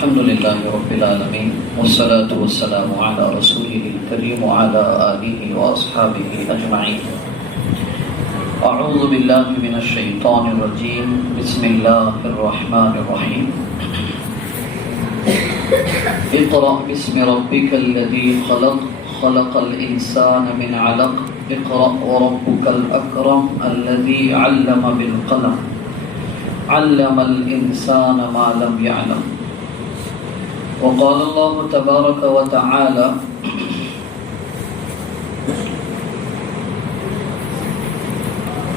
الحمد لله رب العالمين والصلاة والسلام على رسوله الكريم وعلى آله وأصحابه أجمعين. أعوذ بالله من الشيطان الرجيم. بسم الله الرحمن الرحيم. اقرأ باسم ربك الذي خلق خلق الإنسان من علق اقرأ وربك الأكرم الذي علم بالقلم علم الإنسان ما لم يعلم. وقال الله تبارك وتعالى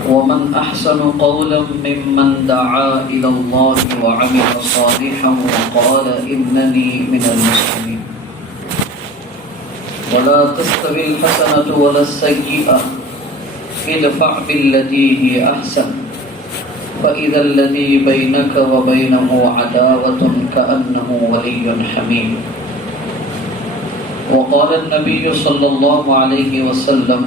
ومن أحسن قولا ممن دعا إلى الله وعمل صالحا وقال إنني من المسلمين. ولا تستوي الحسنة ولا السيئة ادفع بالتي هي أحسن فإذا الذي بينك وبينه عداوة كأنه ولي حميم. وقال النبي صلى الله عليه وسلم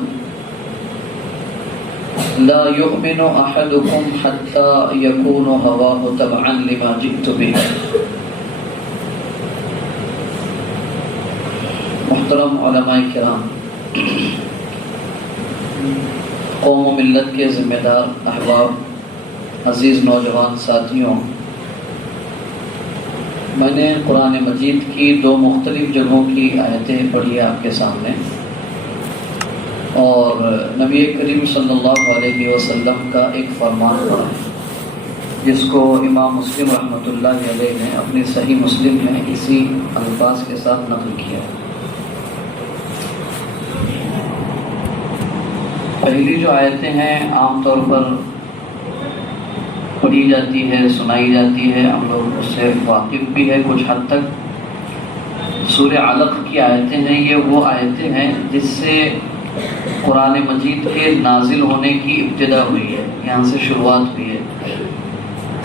لا يؤمن أحدكم حتى يكون هواه تبعا لما جئت به. محترم علماء کرام، قوم و ملت کے ذمہ دار احباب، عزیز نوجوان ساتھیوں، میں نے قرآن مجید کی دو مختلف جگہوں کی آیتیں پڑھی آپ کے سامنے، اور نبی کریم صلی اللہ علیہ وسلم کا ایک فرمان پڑھا جس کو امام مسلم رحمۃ اللہ علیہ نے اپنی صحیح مسلم میں اسی الفاظ کے ساتھ نقل کیا. پہلی جو آیتیں ہیں عام طور پر پڑھی جاتی ہے، سنائی جاتی ہے، ہم لوگ اس سے واقف بھی ہے کچھ حد تک. سورہ علق کی آیتیں ہیں، یہ وہ آیتیں ہیں جس سے قرآن مجید کے نازل ہونے کی ابتدا ہوئی ہے، یہاں سے شروعات ہوئی ہے.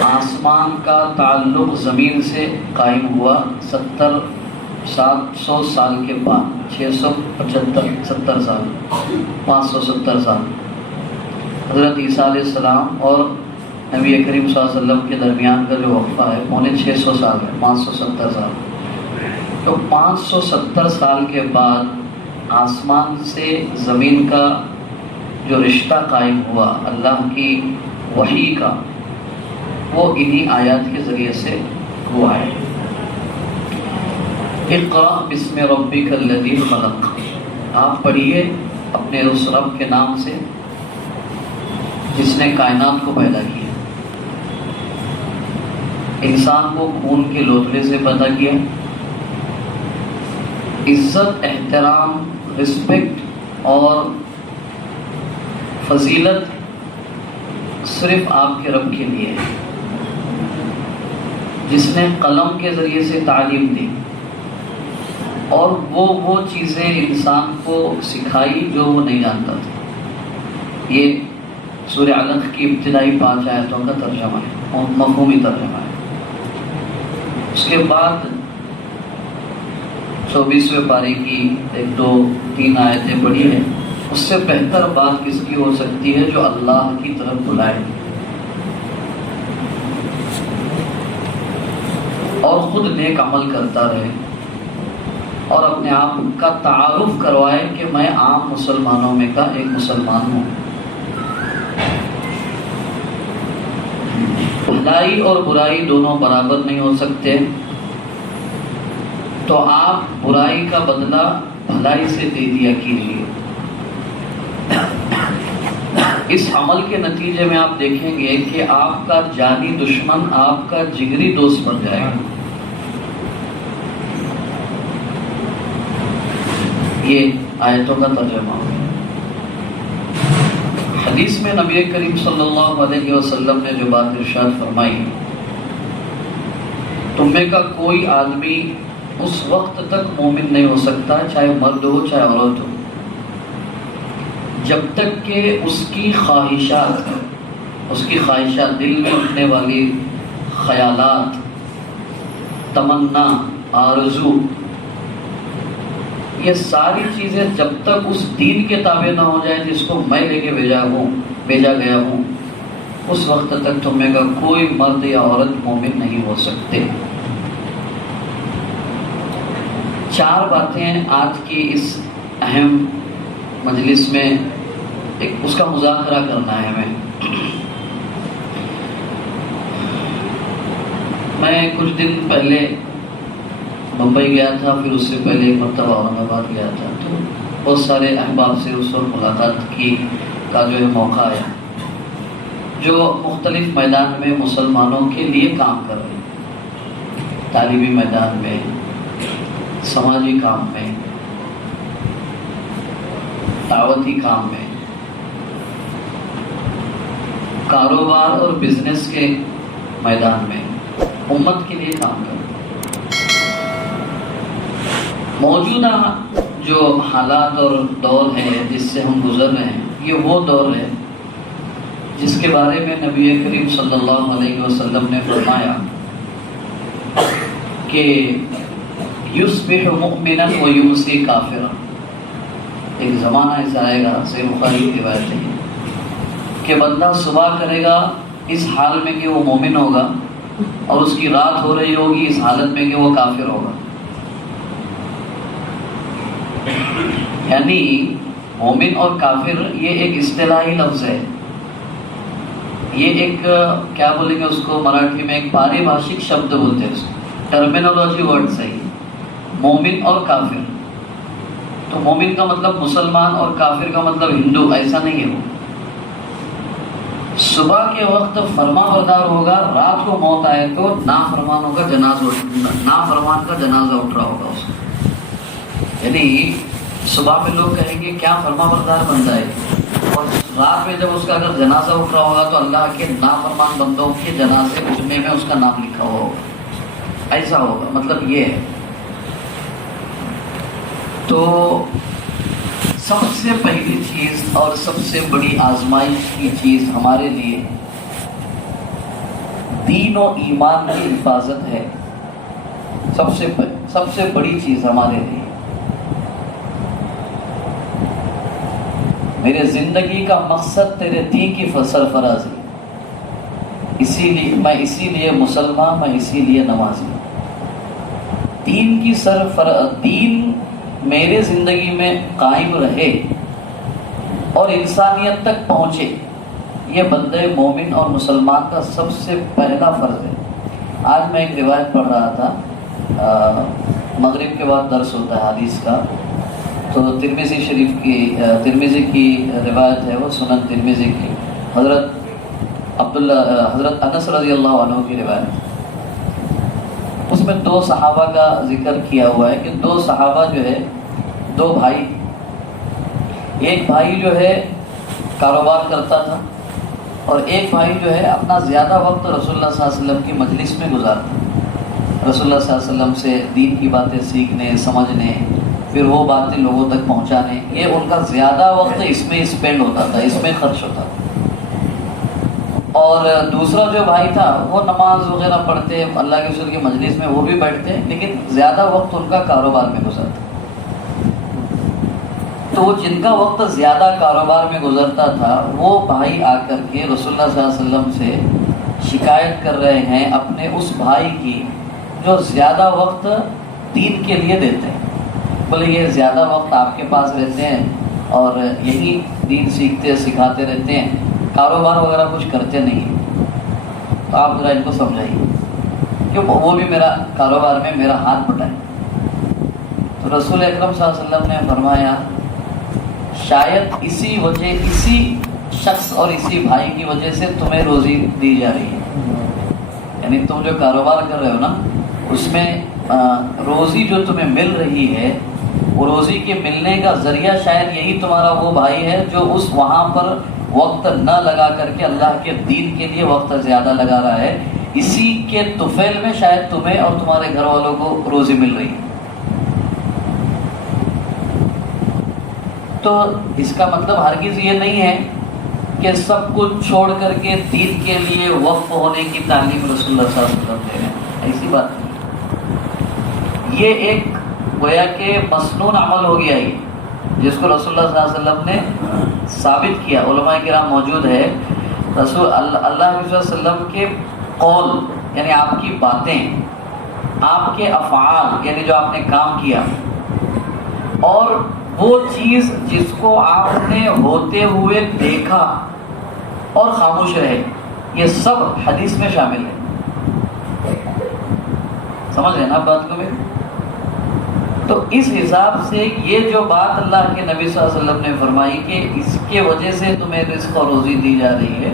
آسمان کا تعلق زمین سے قائم ہوا 700 سال کے بعد، 670 سال 570 سال. حضرت عیسیٰ علیہ السلام اور نبی کریم صلی اللہ علیہ وسلم کے درمیان کا جو وقفہ ہے 650 سال ہے، 570 سال. تو 570 سال کے بعد آسمان سے زمین کا جو رشتہ قائم ہوا اللہ کی وحی کا، وہ انہی آیات کے ذریعے سے ہوا ہے. اقرأ بسم ربک الذی خلق، آپ پڑھیے اپنے اس رب کے نام سے جس نے کائنات کو پیدا کیا. انسان کو خون کے لوتھڑے سے پیدا کیا. عزت، احترام، رسپیکٹ اور فضیلت صرف آپ کے رب کے لیے ہے، جس نے قلم کے ذریعے سے تعلیم دی اور وہ چیزیں انسان کو سکھائی جو وہ نہیں جانتا تھا. یہ سورہ علق کی ابتدائی 5 آیتوں کا ترجمہ ہے، مفہومی ترجمہ ہے. اس کے بعد 24ویں پارے کی 1 2 3 آیتیں پڑھی ہیں. اس سے بہتر بات کس کی ہو سکتی ہے جو اللہ کی طرف بلائے اور خود نیک عمل کرتا رہے اور اپنے آپ کا تعارف کروائے کہ میں عام مسلمانوں میں کا ایک مسلمان ہوں. بھلائی اور برائی دونوں برابر نہیں ہو سکتے، تو آپ برائی کا بدلہ بھلائی سے دے دیا کیجیے. اس عمل کے نتیجے میں آپ دیکھیں گے کہ آپ کا جانی دشمن آپ کا جگری دوست بن جائے گا. یہ آیتوں کا ترجمہ ہے. حدیث میں نبی کریم صلی اللہ علیہ وسلم نے جو بات ارشاد فرمائی، تم میں کا کوئی آدمی اس وقت تک مومن نہیں ہو سکتا، چاہے مرد ہو چاہے عورت ہو، جب تک کہ اس کی خواہشات دل میں اٹھنے والی خیالات، تمنا، آرزو، یہ ساری چیزیں جب تک اس دین کے تابع نہ ہو جائیں جس کو میں لے کے بھیجا گیا ہوں، اس وقت تک تم میں کا کوئی مرد یا عورت مومن نہیں ہو سکتے. 4 باتیں آج کی اس اہم مجلس میں اس کا مذاکرہ کرنا ہے ہمیں۔ میں کچھ دن پہلے ممبئی گیا تھا، پھر اس سے پہلے ایک مرتبہ اورنگ آباد گیا تھا، تو بہت سارے احباب سے اس وقت ملاقات کا جو ہے موقع آیا، جو مختلف میدان میں مسلمانوں کے لیے کام کر رہے ہیں، تعلیمی میدان میں، سماجی کام میں، دعوتی کام میں، کاروبار اور بزنس کے میدان میں امت کے لیے کام کر رہے ہیں۔ موجودہ جو حالات اور دور ہے جس سے ہم گزر رہے ہیں، یہ وہ دور ہے جس کے بارے میں نبی کریم صلی اللہ علیہ وسلم نے فرمایا کہ یصبح مؤمنا و یمسی کافرا۔ ایک زمانہ ایسا آئے گا، صحیح بخاری کی روایت ہے، کہ بندہ صبح کرے گا اس حال میں کہ وہ مومن ہوگا، اور اس کی رات ہو رہی ہوگی اس حالت میں کہ وہ کافر ہوگا۔ یعنی مومن اور کافر یہ ایک اصطلاحی لفظ ہے، یہ ایک کیا بولیں گے اس کو مراٹھی میں، ایک پاربھاشک شبد بولتے ہیں اس کو، ٹرمینالوجی ورڈ صحیح، مومن اور کافر۔ تو مومن کا مطلب مسلمان اور کافر کا مطلب ہندو، ایسا نہیں ہے۔ وہ صبح کے وقت فرما بردار ہوگا، رات کو موت آئے تو نافرمانوں کا نافرمان کا جنازہ اٹھ رہا ہوگا اس کو۔ یعنی صبح میں لوگ کہیں گے کیا فرما بردار بندہ ہے، اور رات میں جب اس کا اگر جنازہ اٹھ رہا ہوگا تو اللہ کے نافرمان بندوں کے جنازے اٹھنے میں اس کا نام لکھا ہوا ہوگا، ایسا ہوگا، مطلب یہ ہے۔ تو سب سے پہلی چیز اور سب سے بڑی آزمائش کی چیز ہمارے لیے دین و ایمان کی حفاظت ہے، سب سے بڑی چیز ہمارے لیے۔ میرے زندگی کا مقصد تیرے دین کی سرفرازی، اسی لیے مسلمان، میں اسی لیے نمازی۔ دین کی دین میرے زندگی میں قائم رہے اور انسانیت تک پہنچے، یہ بندے مومن اور مسلمان کا سب سے پہلا فرض ہے۔ آج میں ایک روایت پڑھ رہا تھا، مغرب کے بعد درس ہوتا ہے حدیث کا، تو ترمذی کی روایت ہے، وہ سنن ترمذی کی، حضرت انس رضی اللہ عنہ کی روایت۔ اس میں 2 صحابہ کا ذکر کیا ہوا ہے کہ 2 صحابہ جو ہے، 2 بھائی، ایک بھائی جو ہے کاروبار کرتا تھا، اور ایک بھائی جو ہے اپنا زیادہ وقت رسول اللہ صلی اللہ علیہ وسلم کی مجلس میں گزارتا، رسول اللہ صلی اللہ علیہ وسلم سے دین کی باتیں سیکھنے، سمجھنے، پھر وہ باتیں لوگوں تک پہنچانے، یہ ان کا زیادہ وقت اس میں اسپینڈ ہوتا تھا، اس میں خرچ ہوتا تھا۔ اور دوسرا جو بھائی تھا وہ نماز وغیرہ پڑھتے، اللہ کے رسول کی مجلس میں وہ بھی بیٹھتے، لیکن زیادہ وقت ان کا کاروبار میں گزرتا۔ تو جن کا وقت زیادہ کاروبار میں گزرتا تھا، وہ بھائی آ کر کے رسول اللہ صلی اللہ علیہ وسلم سے شکایت کر رہے ہیں اپنے اس بھائی کی جو زیادہ وقت دین کے لیے دیتے ہیں۔ بولے یہ زیادہ وقت آپ کے پاس رہتے ہیں اور یہی دین سیکھتے سکھاتے رہتے ہیں، کاروبار وغیرہ کچھ کرتے نہیں، تو آپ ذرا ان کو سمجھائیے کہ وہ بھی میرا کاروبار میں میرا ہاتھ بٹائے۔ تو رسول اکرم صلی اللہ علیہ وسلم نے فرمایا شاید اسی شخص اور اسی بھائی کی وجہ سے تمہیں روزی دی جا رہی ہے، یعنی تم جو کاروبار کر رہے ہو نا، اس میں روزی جو تمہیں مل رہی ہے، وہ روزی کے ملنے کا ذریعہ شاید یہی تمہارا وہ بھائی ہے جو اس وہاں پر وقت نہ لگا کر کے اللہ کے دین کے لیے وقت زیادہ لگا رہا ہے، اسی کے طفیل میں شاید تمہیں اور تمہارے گھر والوں کو روزی مل رہی ہے۔ تو اس کا مطلب ہرگز یہ نہیں ہے کہ سب کچھ چھوڑ کر کے دین کے لیے وقف ہونے کی تعلیم رسول اللہ صلی اللہ علیہ وسلم دے رہے ہیں، ایسی بات نہیں۔ یہ ایک گویا کہ مسنون عمل ہو گیا ہی، جس کو رسول اللہ صلی اللہ علیہ وسلم نے ثابت کیا۔ علماء کرام موجود ہے، رسول اللہ علیہ وسلم کے قول یعنی آپ کی باتیں آپ کے افعال یعنی جو آپ نے کام کیا، اور وہ چیز جس کو آپ نے ہوتے ہوئے دیکھا اور خاموش رہے، یہ سب حدیث میں شامل ہے۔ سمجھ رہے نا بات کو میری؟ تو اس حساب سے یہ جو بات اللہ کے نبی صلی اللہ علیہ وسلم نے فرمائی کہ اس کے وجہ سے تمہیں رزق اور روزی دی جا رہی ہے،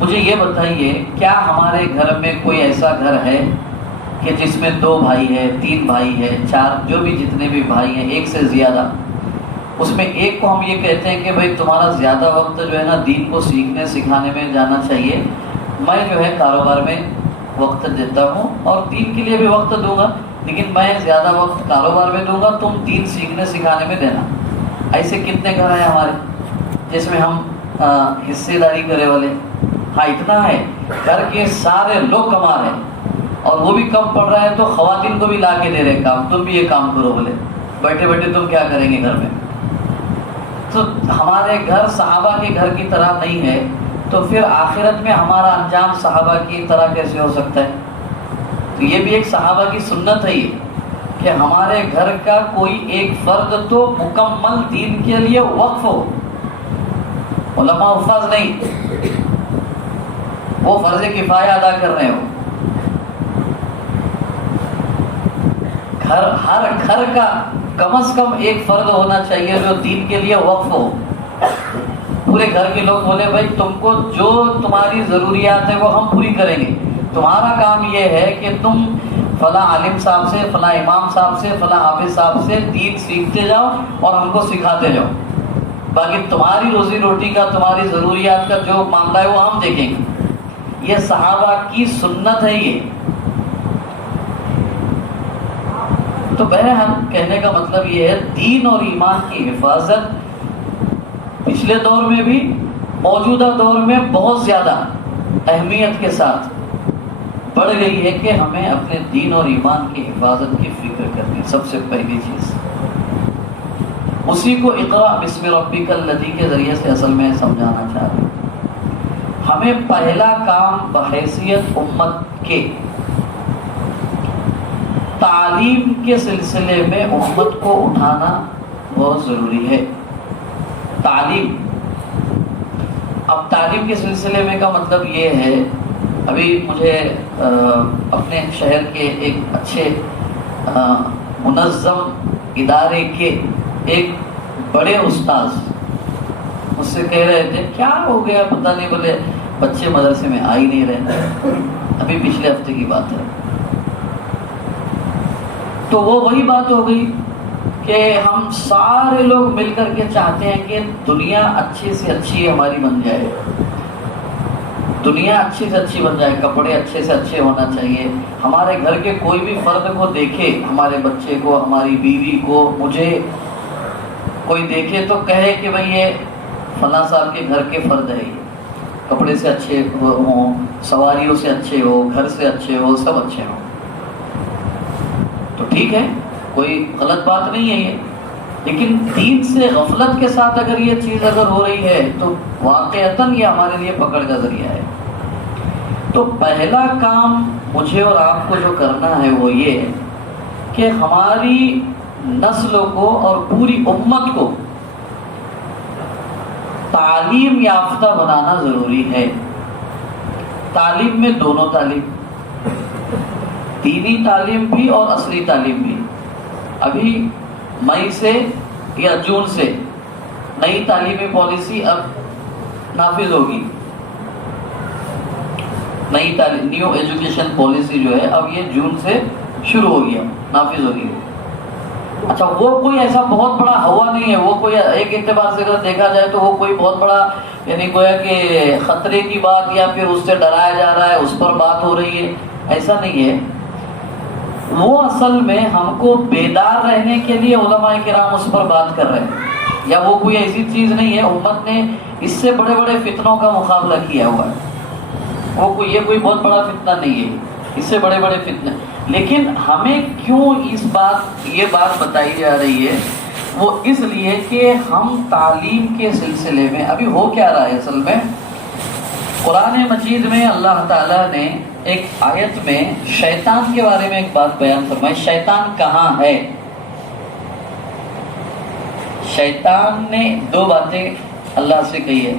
مجھے یہ بتائیے کیا ہمارے گھر میں کوئی ایسا گھر ہے کہ جس میں 2 بھائی ہے، 3 بھائی ہے، 4، جو بھی جتنے بھی بھائی ہیں، ایک سے زیادہ، اس میں ایک کو ہم یہ کہتے ہیں کہ بھائی تمہارا زیادہ وقت جو ہے نا دین کو سیکھنے سکھانے میں جانا چاہیے، میں جو ہے کاروبار میں وقت دیتا ہوں اور دین کے لیے بھی وقت دوں گا، لیکن میں زیادہ وقت کاروبار میں دوں گا، تم دین سیکھنے سکھانے میں دینا۔ ایسے کتنے گھر ہیں ہمارے جس میں ہم حصے داری کرے والے؟ ہاں اتنا ہے، گھر کے سارے لوگ کما رہے ہیں اور وہ بھی کم پڑ رہا ہے تو خواتین کو بھی لا کے دے رہے کام، تم بھی یہ کام کرو، بولے بیٹھے بیٹھے تم کیا کریں گے گھر میں؟ تو ہمارے گھر صحابہ کے گھر کی طرح نہیں ہے، تو پھر آخرت میں ہمارا انجام صحابہ کی طرح کیسے ہو سکتا ہے؟ تو یہ بھی ایک صحابہ کی سنت ہے یہ کہ ہمارے گھر کا کوئی ایک فرد تو مکمل دین کے لیے وقف ہو، علماء حفاظ نہیں، وہ فرض کفایہ ادا کر رہے ہو۔ ہر گھر کا کم از کم ایک فرد ہونا چاہیے جو دین کے لیے وقف ہو۔ پورے گھر کے لوگ بولے بھائی تم کو جو تمہاری ضروریات ہیں وہ ہم پوری کریں گے، تمہارا کام یہ ہے کہ تم فلاں عالم صاحب سے، فلاں امام صاحب سے، فلاں حافظ صاحب سے دین سیکھتے جاؤ اور ہم کو سکھاتے جاؤ، باقی تمہاری روزی روٹی کا، تمہاری ضروریات کا جو معاملہ ہے وہ ہم دیکھیں گے۔ یہ صحابہ کی سنت ہے یہ۔ تو بہرحال کہنے کا مطلب یہ ہے دین اور ایمان کی حفاظت پچھلے دور میں بھی، موجودہ دور میں بہت زیادہ اہمیت کے ساتھ بڑھ گئی ہے کہ ہمیں اپنے دین اور ایمان کی حفاظت کی فکر کرنی۔ سب سے پہلی چیز اسی کو اقرا بسم ربک الذی کے ذریعے سے اصل میں سمجھانا چاہ رہے ہیں۔ ہمیں پہلا کام بحیثیت امت کے تعلیم کے سلسلے میں امت کو اٹھانا بہت ضروری ہے۔ تعلیم، اب تعلیم کے سلسلے میں کا مطلب یہ ہے، ابھی مجھے اپنے شہر کے ایک اچھے منظم ادارے کے ایک بڑے استاذ مجھ سے کہہ رہے تھے کیا ہو گیا پتہ نہیں، بولے بچے مدرسے میں آ ہی نہیں رہے، ابھی پچھلے ہفتے کی بات ہے۔ تو وہ وہی بات ہو گئی کہ ہم سارے لوگ مل کر کے چاہتے ہیں کہ دنیا اچھی سے اچھی ہماری بن جائے، دنیا اچھی سے اچھی بن جائے، کپڑے اچھے سے اچھے ہونا چاہیے، ہمارے گھر کے کوئی بھی فرد کو دیکھے، ہمارے بچے کو، ہماری بیوی کو، مجھے کوئی دیکھے تو کہے کہ بھئی یہ فلاں صاحب کے گھر کے فرد ہے، یہ کپڑے سے اچھے ہوں، سواریوں سے اچھے ہو، گھر سے اچھے ہو، سب اچھے ہوں، تو ٹھیک ہے، کوئی غلط بات نہیں ہے یہ، لیکن دین سے غفلت کے ساتھ اگر یہ چیز اگر ہو رہی ہے تو واقعتاً یہ ہمارے لیے پکڑ کا ذریعہ ہے۔ تو پہلا کام مجھے اور آپ کو جو کرنا ہے وہ یہ کہ ہماری نسل کو اور پوری امت کو تعلیم یافتہ بنانا ضروری ہے۔ تعلیم میں دونوں تعلیم، دینی تعلیم بھی اور اصلی تعلیم بھی۔ ابھی مئی سے یا جون سے نئی تعلیمی پالیسی اب نافذ ہوگی، نئی تعلیم نیو ایجوکیشن پالیسی جو ہے اب یہ جون سے شروع ہوگی، اب نافذ ہوگی۔ اچھا وہ کوئی ایسا بہت بڑا ہوا نہیں ہے، وہ کوئی ایک اعتبار سے اگر دیکھا جائے تو وہ کوئی بہت بڑا یعنی گویا کہ خطرے کی بات یا پھر اس سے ڈرایا جا رہا ہے، اس پر بات ہو رہی ہے، ایسا نہیں ہے۔ وہ اصل میں ہم کو بیدار رہنے کے لیے علماء کرام اس پر بات کر رہے ہیں، یا وہ کوئی ایسی چیز نہیں ہے، امت نے اس سے بڑے بڑے فتنوں کا مقابلہ کیا ہوا ہے، وہ یہ کوئی بہت بڑا فتنہ نہیں ہے، اس سے بڑے بڑے فتنے، لیکن ہمیں کیوں یہ بات بتائی جا رہی ہے، وہ اس لیے کہ ہم تعلیم کے سلسلے میں ابھی ہو کیا رہا ہے، اصل میں قرآن مجید میں اللہ تعالیٰ نے ایک آیت میں شیطان کے بارے میں ایک بات بیان فرمائی. شیطان کہاں ہے؟ شیطان نے دو باتیں اللہ سے کہی ہے.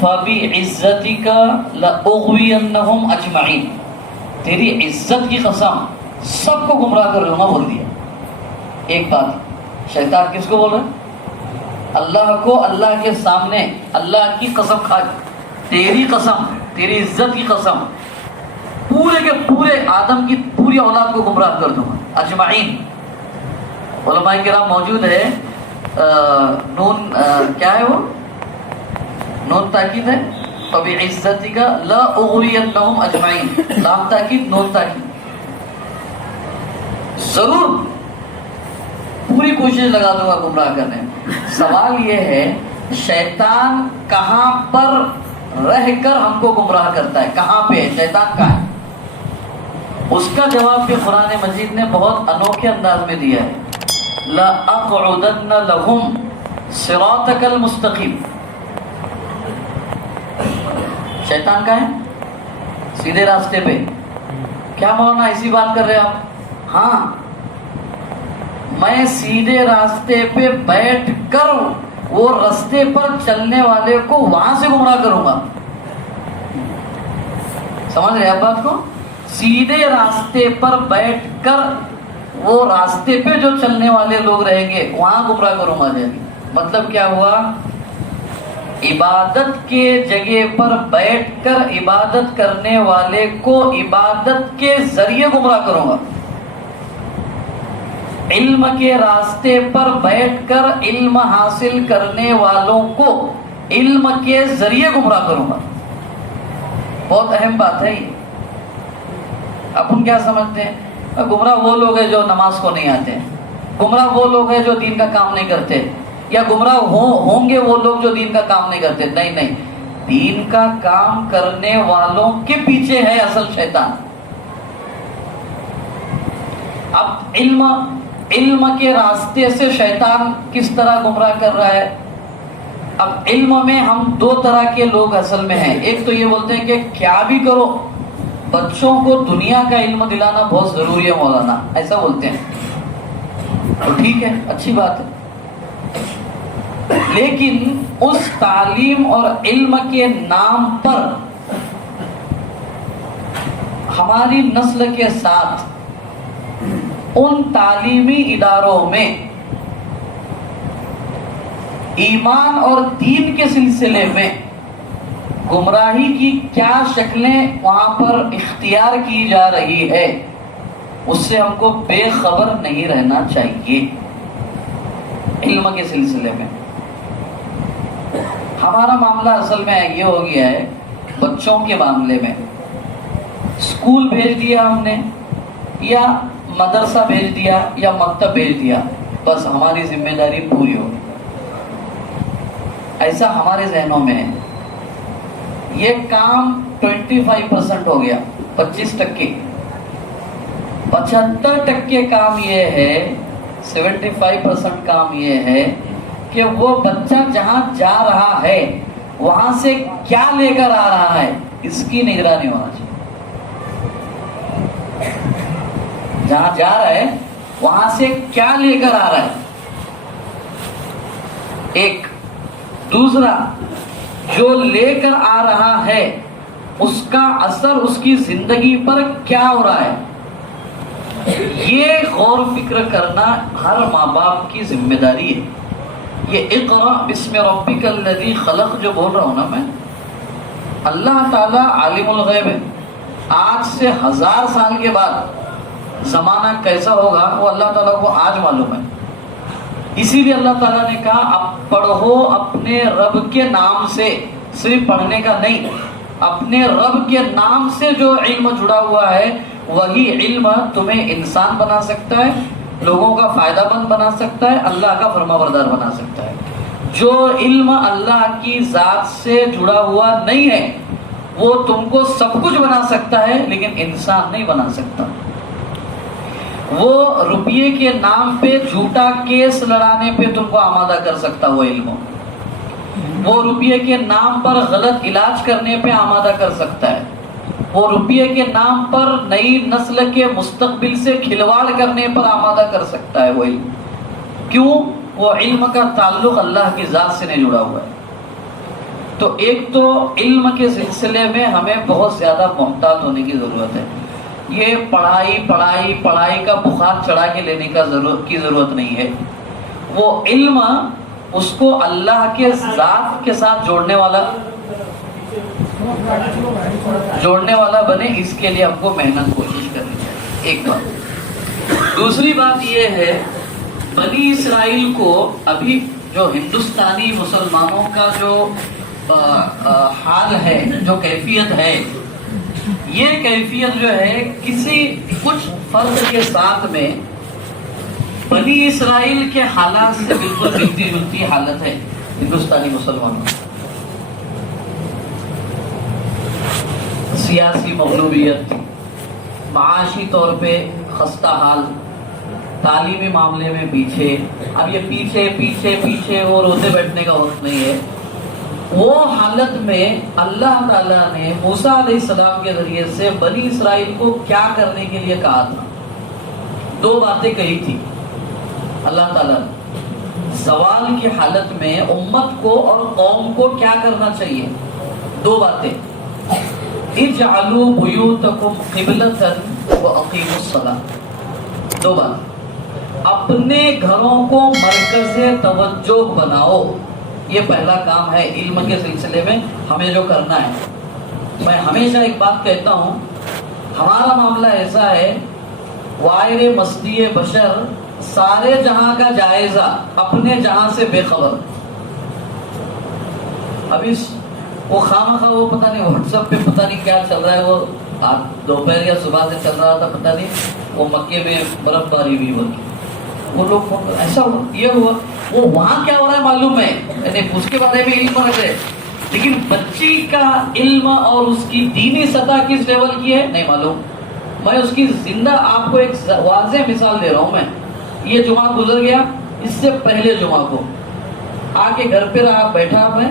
فَبِعِزَّتِكَ لَأُغْوِيَنَّهُمْ أَجْمَعِينَ، تیری عزت کی قسم سب کو گمراہ کر لوں گا، بول دیا. ایک بات، شیطان کس کو بول رہا ہے؟ اللہ کو. اللہ کے سامنے اللہ کی قسم کھا، تیری قسم، تیری عزت کی قسم، پورے کے پورے آدم کی پوری اولاد کو گمراہ کر دوں گا، اجمعین. علماء کرام موجود ہے. نون کیا ہے وہ؟ نون تاکید ہے. فَبِعِزَّتِكَ لَأُغْوِيَنَّهُمْ أَجْمَعِينَ، لام تاکید، نون تاکید. ضرور پوری کوشش لگا دوں گا گمراہ کرنے. سوال یہ ہے شیطان کہاں پر رہ کر ہم کو گمراہ کرتا ہے؟ کہاں پہ ہے شیطان؟ کہاں ہے؟ اس کا جواب بھی قرآن مجید نے بہت انوکھے انداز میں دیا ہے. لَأَقْعُدَنَّ لَهُمْ صِرَاطَكَ الْمُسْتَقِيمَ. شیطان کہاں ہے؟ سیدھے راستے پہ. کیا مولانا ایسی بات کر رہے ہیں آپ؟ ہاں، میں سیدھے راستے پہ بیٹھ کر وہ راستے پر چلنے والے کو وہاں سے گمراہ کروں گا. سمجھ رہے آپ بات کو؟ سیدھے راستے پر بیٹھ کر وہ راستے پہ جو چلنے والے لوگ رہیں گے وہاں گمراہ کروں گا. مطلب کیا ہوا؟ عبادت کے جگہ پر بیٹھ کر عبادت کرنے والے کو عبادت کے ذریعے گمراہ کروں گا. علم کے راستے پر بیٹھ کر علم حاصل کرنے والوں کو علم کے ذریعے گمراہ کروں گا. بہت اہم بات ہے یہ. اپن کیا سمجھتے ہیں؟ گمراہ وہ لوگ ہیں جو نماز کو نہیں آتے ہیں، گمراہ وہ لوگ ہیں جو دین کا کام نہیں کرتے، یا گمراہ ہوں گے وہ لوگ جو دین کا کام نہیں کرتے. نہیں نہیں، دین کا کام کرنے والوں کے پیچھے ہے اصل شیطان. اب علم کے راستے سے شیطان کس طرح گمراہ کر رہا ہے؟ اب علم میں ہم دو طرح کے لوگ اصل میں ہیں. ایک تو یہ بولتے ہیں کہ کیا بھی کرو بچوں کو دنیا کا علم دلانا بہت ضروری ہے مولانا، ایسا بولتے ہیں. تو ٹھیک ہے، اچھی بات ہے، لیکن اس تعلیم اور علم کے نام پر ہماری نسل کے ساتھ ان تعلیمی اداروں میں ایمان اور دین کے سلسلے میں گمراہی کی کیا شکلیں وہاں پر اختیار کی جا رہی ہے، اس سے ہم کو بے خبر نہیں رہنا چاہیے. علم کے سلسلے میں ہمارا معاملہ اصل میں یہ ہو گیا ہے، بچوں کے معاملے میں اسکول بھیج دیا ہم نے، یا مدرسہ بھیج دیا، یا مکتب بھیج دیا، بس ہماری ذمہ داری پوری ہوگی. ایسا ہمارے ذہنوں میں ہے. یہ کام 25% ہو گیا، 25%. 75% کام یہ ہے، 75% کام یہ ہے کہ وہ بچہ جہاں جا رہا ہے وہاں سے کیا لے کر آ رہا ہے اس کی نگرانی ہونا چاہیے. جہاں جا رہا ہے وہاں سے کیا لے کر آ رہا ہے، ایک. دوسرا، جو لے کر آ رہا ہے اس کا اثر اس کی زندگی پر کیا ہو رہا ہے، یہ غور و فکر کرنا ہر ماں باپ کی ذمہ داری ہے. یہ اقرأ بسم ربک الذی خلق جو بول رہا ہوں نا میں، اللہ تعالیٰ عالم الغیب ہے. آج سے 1000 سال کے بعد زمانہ کیسا ہوگا وہ اللہ تعالیٰ کو آج معلوم ہے. اسی لیے اللہ تعالیٰ نے کہا اب پڑھو اپنے رب کے نام سے، صرف پڑھنے کا نہیں، اپنے رب کے نام سے جو علم جڑا ہوا ہے وہی علم تمہیں انسان بنا سکتا ہے، لوگوں کا فائدہ مند بنا سکتا ہے، اللہ کا فرما بردار بنا سکتا ہے. جو علم اللہ کی ذات سے جڑا ہوا نہیں ہے وہ تم کو سب کچھ بنا سکتا ہے لیکن انسان نہیں بنا سکتا. وہ روپیے کے نام پہ جھوٹا کیس لڑانے پہ تم کو آمادہ کر سکتا وہ علم. وہ روپیے کے نام پر غلط علاج کرنے پہ آمادہ کر سکتا ہے، وہ روپیے کے نام پر نئی نسل کے مستقبل سے کھلواڑ کرنے پر آمادہ کر سکتا ہے۔ وہ علم کیوں؟ وہ علم کا تعلق اللہ کی ذات سے نہیں جڑا ہوا ہے۔ تو ایک تو علم کے سلسلے میں ہمیں بہت زیادہ محتاط ہونے کی ضرورت ہے۔ یہ پڑھائی کا بخار چڑھا کے لینے کی ضرورت نہیں ہے۔ وہ علم اس کو اللہ کے ذات کے ساتھ جوڑنے والا بنے، اس کے لیے ہم کو محنت کوشش کرنی چاہیے، ایک بات۔ دوسری بات یہ ہے، بنی اسرائیل کو ابھی جو ہندوستانی مسلمانوں کا جو حال ہے، جو کیفیت ہے، یہ کیفیت جو ہے کچھ فرق کے ساتھ میں بنی اسرائیل کے حالات سے بالکل ملتی جلتی حالت ہے ہندوستانی مسلمانوں۔ سیاسی مغلوبیت، معاشی طور پہ خستہ حال، تعلیمی معاملے میں پیچھے۔ اب یہ پیچھے وہ روتے بیٹھنے کا وقت نہیں ہے۔ وہ حالت میں اللہ تعالیٰ نے موسیٰ علیہ السلام کے ذریعے سے بنی اسرائیل کو کیا کرنے کے لیے کہا تھا؟ دو باتیں کہی تھی اللہ تعالیٰ نے۔ سوال کی حالت میں امت کو اور قوم کو کیا کرنا چاہیے؟ دو باتیں، اجعلوا بیوتکم قبلۃ واقیموا الصلاۃ۔ دو بات، اپنے گھروں کو مرکز توجہ بناؤ۔ یہ پہلا کام ہے علم کے سلسلے میں ہمیں جو کرنا ہے۔ میں ہمیشہ ایک بات کہتا ہوں، ہمارا معاملہ ایسا ہے، وائر مستی بشر سارے جہاں کا جائزہ، اپنے جہاں سے بے خبر۔ ابھی وہ خامخواہ وہ پتہ نہیں واٹس ایپ پہ پتہ نہیں کیا چل رہا ہے، وہ دوپہر یا صبح سے چل رہا تھا، پتہ نہیں وہ مکے میں برف باری ہوئی بولتی، وہ لوگ ایسا ہوا، یہ ہوا، وہ وہاں کیا ہو رہا ہے معلوم ہے، یعنی اس کے بارے میں علم رکھ رہے، لیکن بچی کا علم اور اس کی دینی سطح کس لیول کی ہے نہیں معلوم۔ میں اس کی زندہ آپ کو ایک واضح مثال دے رہا ہوں۔ میں یہ جمعہ گزر گیا، اس سے پہلے جمعہ کو آ کے گھر پہ رہا بیٹھا، میں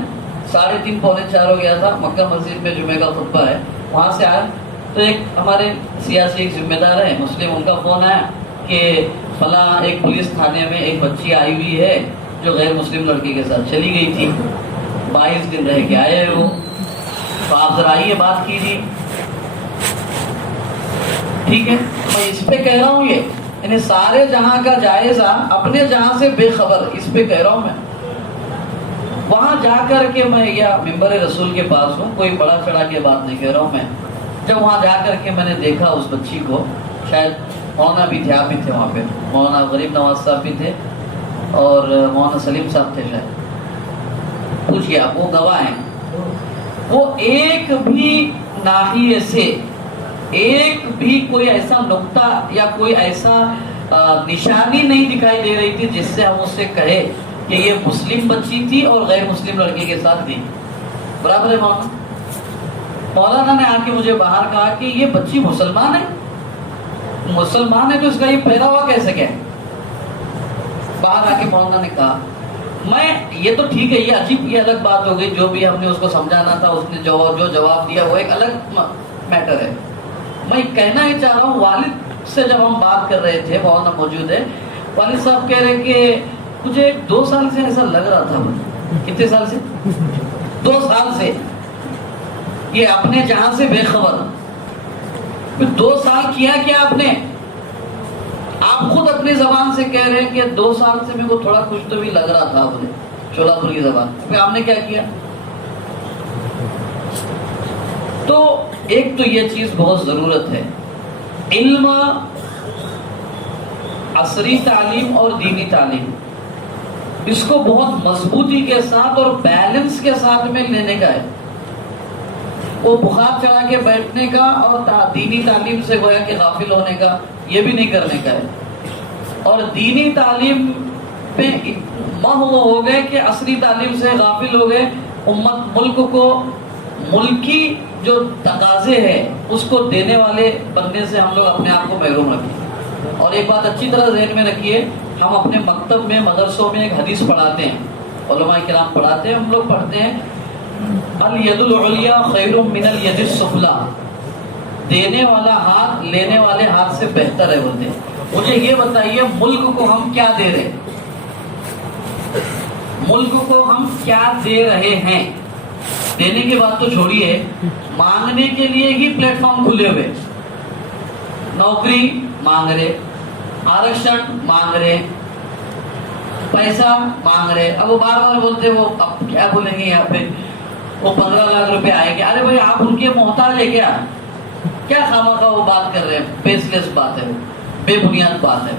3:30 پونے 4 ہو گیا تھا، مکہ مسجد میں جمعے کا خطبہ ہے، وہاں سے آیا تو ایک ہمارے سیاسی ایک ذمہ دار ہے مسلم، ان کا فون آیا کہ فلاں ایک پولیس تھانے میں ایک بچی آئی ہوئی ہے جو غیر مسلم لڑکے کے ساتھ چلی گئی تھی، 22 دن رہ کے آئے وہ، تو آپ ذرا آئیے بات کیجیے۔ ٹھیک ہے، میں اس پہ کہہ رہا ہوں، یہ یعنی سارے جہاں کا جائزہ، اپنے جہاں سے بے خبر، اس پہ کہہ رہا ہوں میں۔ وہاں جا کر کے میں یا ممبر رسول کے پاس ہوں، کوئی بڑا چڑھا کے بات نہیں کہہ رہا ہوں میں۔ جب وہاں جا کر کے میں نے دیکھا اس بچی کو، شاید مولانا بھی تھے، آپ بھی تھے وہاں پہ، مولانا غریب نواز صاحب بھی تھے اور مولانا سلیم صاحب تھے شاید، پوچھئے آپ، وہ گواہ ہیں، وہ ایک بھی ناحیے سے ایک بھی کوئی ایسا نقطہ یا کوئی ایسا نشانی نہیں دکھائی دے رہی تھی جس سے ہم اس سے کہے کہ یہ مسلم بچی تھی اور غیر مسلم لڑکے کے ساتھ تھی۔ برابر ہے مولانا نے آ کے مجھے باہر کہا کہ یہ بچی مسلمان ہے، مسلمان ہے تو اس کا یہ پیدا ہوا کیسے کیا؟ باہر آ کے مولانا نے کہا، میں یہ تو ٹھیک ہے، یہ عجیب، یہ الگ بات ہو گئی، جو بھی ہم نے اس کو سمجھانا تھا اس نے جو جواب دیا وہ ایک الگ میٹر ہے۔ میں کہنا ہی چاہ رہا ہوں، والد سے جب ہم بات کر رہے تھے، مولانا موجود ہے، والد صاحب کہہ رہے کہ مجھے 2 سال سے ایسا لگ رہا تھا۔ کتنے سال سے؟ 2 سال سے یہ اپنے جہاں سے بے خبر۔ 2 سال کیا کیا آپ نے؟ آپ خود اپنی زبان سے کہہ رہے ہیں کہ 2 سال سے میرے کو تھوڑا کچھ تو بھی لگ رہا تھا، بولے شولہ پور کی زبان پہ۔ آپ نے کیا کیا؟ تو ایک تو یہ چیز بہت ضرورت ہے، علم، عصری تعلیم اور دینی تعلیم، اس کو بہت مضبوطی کے ساتھ اور بیلنس کے ساتھ میں لینے کا ہے۔ وہ بخار چڑھا کے بیٹھنے کا اور دینی تعلیم سے گویا کہ غافل ہونے کا یہ بھی نہیں کرنے کا ہے، اور دینی تعلیم پہ محو ہو گئے کہ عصری تعلیم سے غافل ہو گئے، امت ملک کو ملکی جو تقاضے ہیں اس کو دینے والے بننے سے ہم لوگ اپنے آپ کو محروم رکھیں۔ اور ایک بات اچھی طرح ذہن میں رکھیے، ہم اپنے مکتب میں، مدرسوں میں ایک حدیث پڑھاتے ہیں، علماء کرام پڑھاتے ہیں, ہم لوگ پڑھتے ہیں الید العلیٰ خیر من الید السفلی, دینے والا ہاتھ لینے والے ہاتھ سے بہتر ہے بولتے ہیں. مجھے یہ بتائیے ملک کو ہم کیا دے رہے ہیں, ملک کو ہم کیا دے رہے ہیں؟ دینے کی بات تو چھوڑیے, مانگنے کے لیے ہی پلیٹ فارم کھلے ہوئے. نوکری مانگ رہے, آرکشن مانگ رہے, پیسہ مانگ رہے. اب وہ بار بار بولتے, وہ اب کیا بولیں گے یہاں پہ, وہ 15 لاکھ روپے آئیں گے. ارے بھائی آپ ان کے محتاج ہے کیا خواہ وہ بات کر رہے ہیں؟ بیس لیس بات ہے, بے بنیاد بات ہے.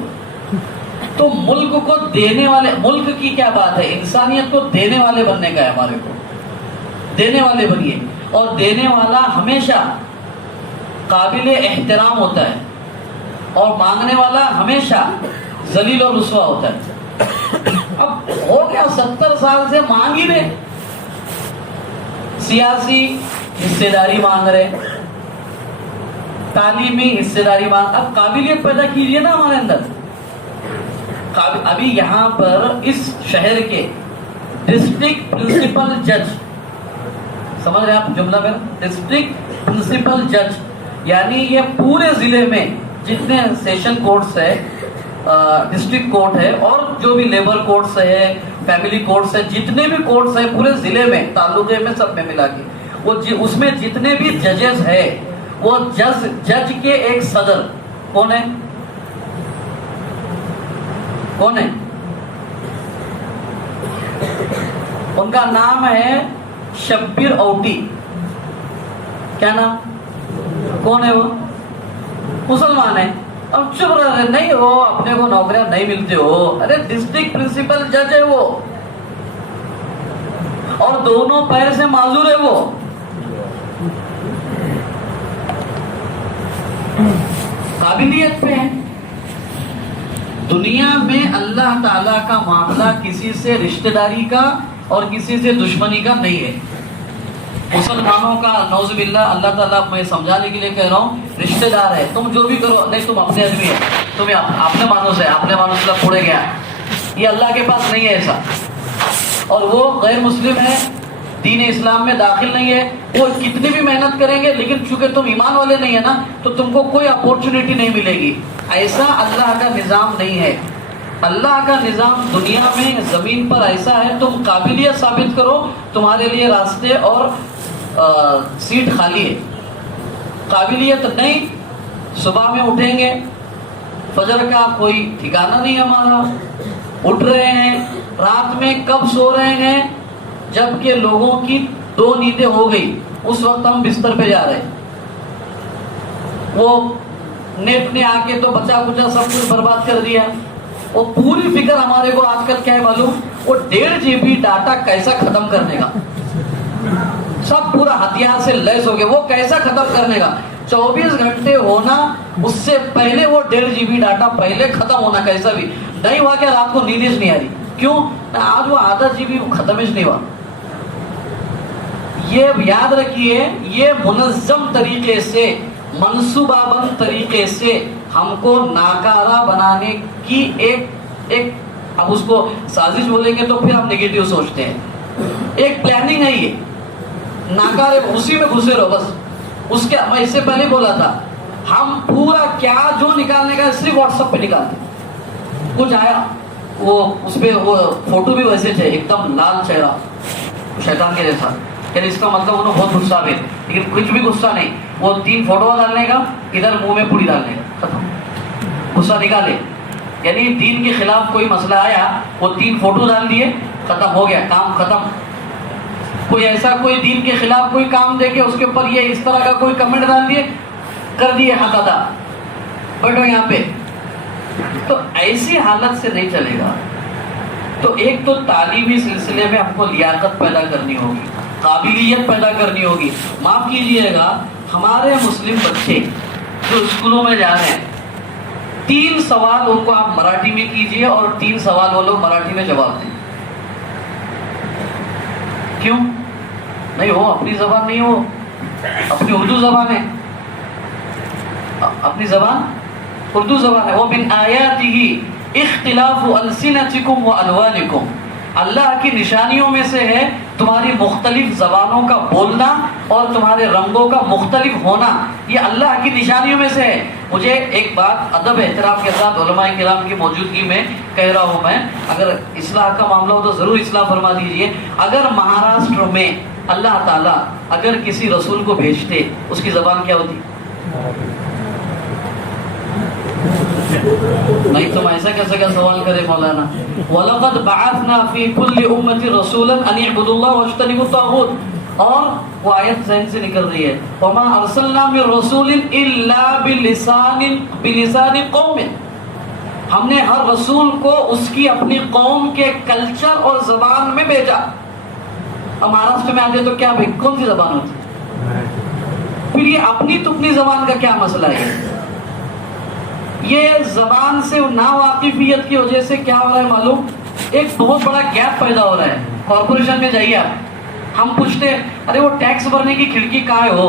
تو ملک کو دینے والے, ملک کی کیا بات ہے, انسانیت کو دینے والے بننے کا ہے. ہمارے کو دینے والے بنیے, اور دینے والا ہمیشہ قابل احترام ہوتا ہے, اور مانگنے والا ہمیشہ ذلیل اور رسوا ہوتا ہے. اب ہو گیا 70 سال سے مانگ ہی رہے, سیاسی حصے داری مانگ رہے, تعلیمی حصے داری مانگ. اب قابلیت پیدا کیجیے نا ہمارے اندر. ابھی یہاں پر اس شہر کے ڈسٹرکٹ پرنسپل جج, سمجھ رہے آپ جملہ میرا, ڈسٹرکٹ پرنسپل جج, یعنی یہ پورے ضلع میں جتنے سیشن کورٹس ہے, ڈسٹرکٹ کورٹ ہے, اور جو بھی لیبر کورٹس ہے, فیملی کورٹس ہے, جتنے بھی کورٹس ہیں پورے ضلع میں, تعلقے میں, سب میں ملا کے وہ اس میں جتنے بھی ججز ہے, وہ جج کے ایک صدر کون ہے, کون ہے؟ ان کا نام ہے شبیر اوٹی. کیا نام, کون ہے وہ؟ مسلمان ہے. اب چپ رہے, نہیں وہ اپنے کو نوکریاں نہیں ملتے ہو. ارے ڈسٹرکٹ پرنسپل جج ہے وہ, اور دونوں پیر سے معذور ہے وہ. قابلیت پہ ہے. دنیا میں اللہ تعالیٰ کا معاملہ کسی سے رشتہ داری کا اور کسی سے دشمنی کا نہیں ہے. مسلمانوں کا نعوذ باللہ, اللہ تعالیٰ میں سمجھانے کے لیے کہہ رہا ہوں, رشتہ دار ہے, تم جو بھی کرو, نہیں تم اپنے آدمی ہے, تمہیں اپنے مانوس ہے, اپنے مانوس کا پھوڑے گیا, یہ اللہ کے پاس نہیں ہے ایسا. اور وہ غیر مسلم ہے, دین اسلام میں داخل نہیں ہے, وہ کتنی بھی محنت کریں گے, لیکن چونکہ تم ایمان والے نہیں ہے نا, تو تم کو کوئی اپورچونیٹی نہیں ملے گی. ایسا اللہ کا نظام نہیں ہے. اللہ کا نظام دنیا میں زمین پر ایسا ہے, تم قابلیت ثابت کرو, تمہارے لیے راستے اور سیٹ خالی ہے. قابلیت نہیں, صبح میں اٹھیں گے, فجر کا کوئی ٹھکانہ نہیں ہمارا, اٹھ رہے ہیں, رات میں کب سو رہے ہیں, جبکہ لوگوں کی 2 نیندیں ہو گئی, اس وقت ہم بستر پہ جا رہے ہیں. وہ نیٹ نے آ کے تو بچا کچا سب کچھ برباد کر دیا. وہ پوری فکر ہمارے کو آج کل کیا ہے معلوم, وہ 1.5 GB ڈاٹا کیسا ختم کرنے کا, سب پورا ہتھیار سے لیس ہو گیا, وہ کیسا ختم کرنے کا. 24 گھنٹے ہونا, اس سے پہلے وہ 1.5 GB ڈاٹا پہلے ختم ہونا, کیسا بھی نہیں ہوا کہ رات کو نیند نہیں آ رہی. کیوں؟ آج وہ آدھا GB ختم ہی نہیں ہوا. یہ یاد رکھیے, یہ منظم طریقے سے, منصوبہ بند طریقے سے ہم کو ناکارہ بنانے کی ایک اب اس کو سازش بولیں گے تو پھر ہم نگیٹو سوچتے ہیں, ایک پلاننگ ہے یہ. ناکارے اسی میں گھسے رہو بس. اس کے میں اس سے پہلے بولا تھا, ہم پورا کیا جو نکالنے کا صرف واٹس ایپ پہ نکالتے. کچھ آیا, وہ اس پہ وہ فوٹو بھی ویسے تھے, ایک دم لال چہرہ شیطان کے جیسا, یعنی اس کا مطلب انہوں بہت غصہ ہے, لیکن کچھ بھی غصہ نہیں. وہ 3 فوٹو ڈالنے کا, ادھر منہ میں پوڑی ڈالنے کا, ختم, غصہ نکالے. یعنی دین کے خلاف کوئی مسئلہ آیا, وہ 3 فوٹو ڈال دیے, ختم ہو گیا, کام ختم. کوئی ایسا کوئی دین کے خلاف کوئی کام دے کے اس کے اوپر یہ اس طرح کا کوئی کمنٹ ڈال دیے, کر دیے حق ادا, بیٹھو یہاں پہ. تو ایسی حالت سے نہیں چلے گا. تو ایک تو تعلیمی سلسلے میں ہم کو لیاقت پیدا کرنی ہوگی, قابلیت پیدا کرنی ہوگی. معاف کیجئے گا, ہمارے مسلم بچے جو اسکولوں میں جا رہے ہیں, 3 سوال ان کو آپ مراٹھی میں کیجئے اور 3 سوال وہ لوگ مراٹھی میں جواب دیں. کیوں نہیں؟ وہ اپنی زبان نہیں, وہ اپنی اردو زبان ہے, اپنی زبان اردو زبان ہے. وہ من آیاتہ اختلاف السنتکم والوانکم, اللہ کی نشانیوں میں سے ہے تمہاری مختلف زبانوں کا بولنا اور تمہارے رنگوں کا مختلف ہونا، یہ اللہ کی نشانیوں میں سے ہے۔ مجھے ایک بات ادب احترام کے ساتھ علماء کرام کی موجودگی میں کہہ رہا ہوں، میں اگر اصلاح کا معاملہ ہو تو ضرور اصلاح فرما دیجئے۔ اگر مہاراشٹر میں اللہ تعالیٰ اگر کسی رسول کو بھیجتے، اس کی زبان کیا ہوتی؟ نہیں تم ایسا کیسا کیا سوال کرے مولانا؟ وَلَقَدْ بَعَثْنَا فِي كُلِّ أُمَّةٍ رَسُولًا أَنِ اعْبُدُوا اللَّهَ وَاجْتَنِبُوا الطَّاغُوتَ، اور وہ آیت ذہن سے نکل رہی ہے، وَمَا أَرْسَلْنَا مِن رَّسُولٍ إِلَّا بِلِسَانِ قَوْمٍ، ہم نے ہر رسول کو اس کی اپنی قوم کے کلچر اور زبان میں بھیجا۔ اب مہاراشٹر میں آتے تو کیا بھائی کون سی زبان ہوتی؟ پھر یہ اپنی تپنی زبان کا کیا مسئلہ ہے؟ یہ زبان سے ناواقفیت کی وجہ سے کیا ہو رہا ہے معلوم؟ ایک بہت بڑا گیپ پیدا ہو رہا ہے۔ کارپوریشن میں جائیے آپ، ہم پوچھتے ہیں ارے وہ ٹیکس بھرنے کی کھڑکی کہاں ہے، ہو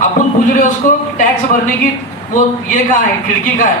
اپن پوچھ رہے اس کو ٹیکس بھرنے کی وہ یہ کہاں ہے کھڑکی کہاں ہے،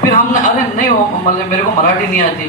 پھر ہم نے ارے نہیں ہو میرے کو مراٹھی نہیں آتی،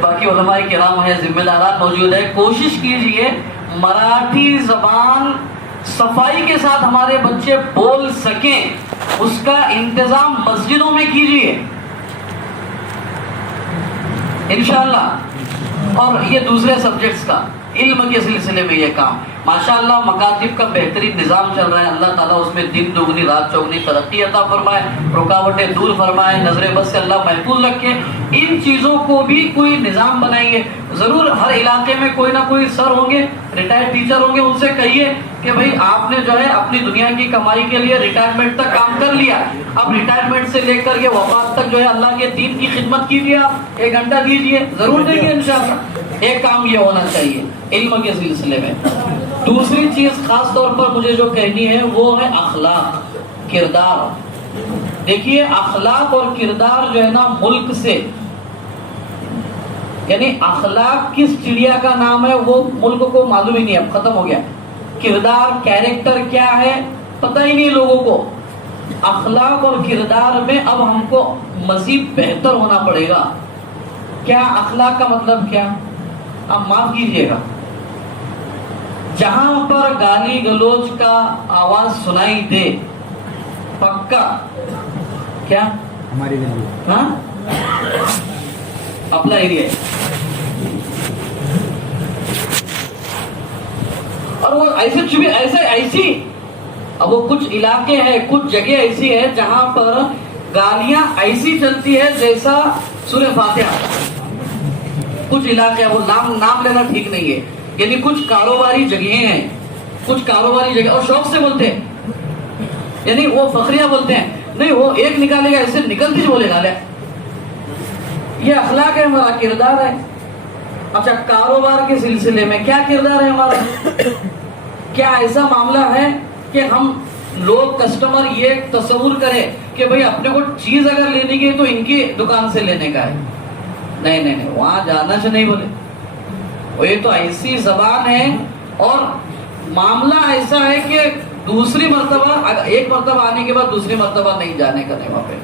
باقی علماء کرام ہیں، ذمہ داران موجود ہے، کوشش کیجئے مراٹھی زبان صفائی کے ساتھ ہمارے بچے بول سکیں، اس کا انتظام مسجدوں میں کیجئے انشاءاللہ۔ اور یہ دوسرے سبجیکٹس کا علم کے سلسلے میں یہ کام ماشاءاللہ مکاتب کا بہترین نظام چل رہا ہے، اللہ تعالیٰ اس میں دن دگنی رات چوگنی ترقی عطا فرمائے، رکاوٹیں دور فرمائے، نظر بد سے اللہ محفوظ رکھے۔ ان چیزوں کو بھی کوئی نظام بنائیے، ضرور ہر علاقے میں کوئی نہ کوئی سر ہوں گے، ریٹائرڈ ٹیچر ہوں گے، ان سے کہیے کہ بھائی آپ نے جو ہے اپنی دنیا کی کمائی کے لیے ریٹائرمنٹ تک کام کر لیا، اب ریٹائرمنٹ سے لے کر کے وفات تک جو ہے اللہ کے دین کی خدمت کیجیے، آپ 1 گھنٹہ دیجیے، ضرور دیں گے انشاءاللہ۔ ایک کام یہ ہونا چاہیے علم کے سلسلے میں۔ دوسری چیز خاص طور پر مجھے جو کہنی ہے وہ ہے اخلاق، کردار۔ دیکھیے اخلاق اور کردار جو ہے نا ملک سے، یعنی اخلاق کس چڑیا کا نام ہے وہ ملک کو معلوم ہی نہیں، اب ختم ہو گیا۔ کردار کیریکٹر کیا ہے پتہ ہی نہیں لوگوں کو۔ اخلاق اور کردار میں اب ہم کو مزید بہتر ہونا پڑے گا۔ کیا اخلاق کا مطلب کیا؟ آپ معاف کیجئے گا، جہاں پر گالی گلوچ کا آواز سنائی دے، پکا کیا ہماری ہاں اپنا ایریا ہے، اور وہ ایسی اب وہ کچھ علاقے ہیں، کچھ جگہ ایسی ہے جہاں پر گالیاں ایسی چلتی ہے جیسا سورہ فاتحہ۔ کچھ علاقے وہ نام لینا ٹھیک نہیں ہے، یعنی کچھ کاروباری جگہیں ہیں، کچھ کاروباری جگہ، اور شوق سے بولتے ہیں، یعنی وہ فخریہ بولتے ہیں، نہیں وہ ایک نکالے گا ایسے نکلتی بولے گا لے، یہ اخلاق ہے ہمارا، کردار ہے۔ اچھا کاروبار کے سلسلے میں کیا کردار ہے ہمارا؟ کیا ایسا معاملہ ہے کہ ہم لوگ کسٹمر یہ تصور کرے کہ بھئی اپنے کو چیز اگر لینے کی ہے تو ان کی دکان سے لینے کا ہے؟ نہیں نہیں نہیں، وہاں جانا سے نہیں بولے، وہ یہ تو ایسی زبان ہے اور معاملہ ایسا ہے کہ دوسری مرتبہ، ایک مرتبہ آنے کے بعد دوسری مرتبہ نہیں جانے کا نہیں، وہاں پہ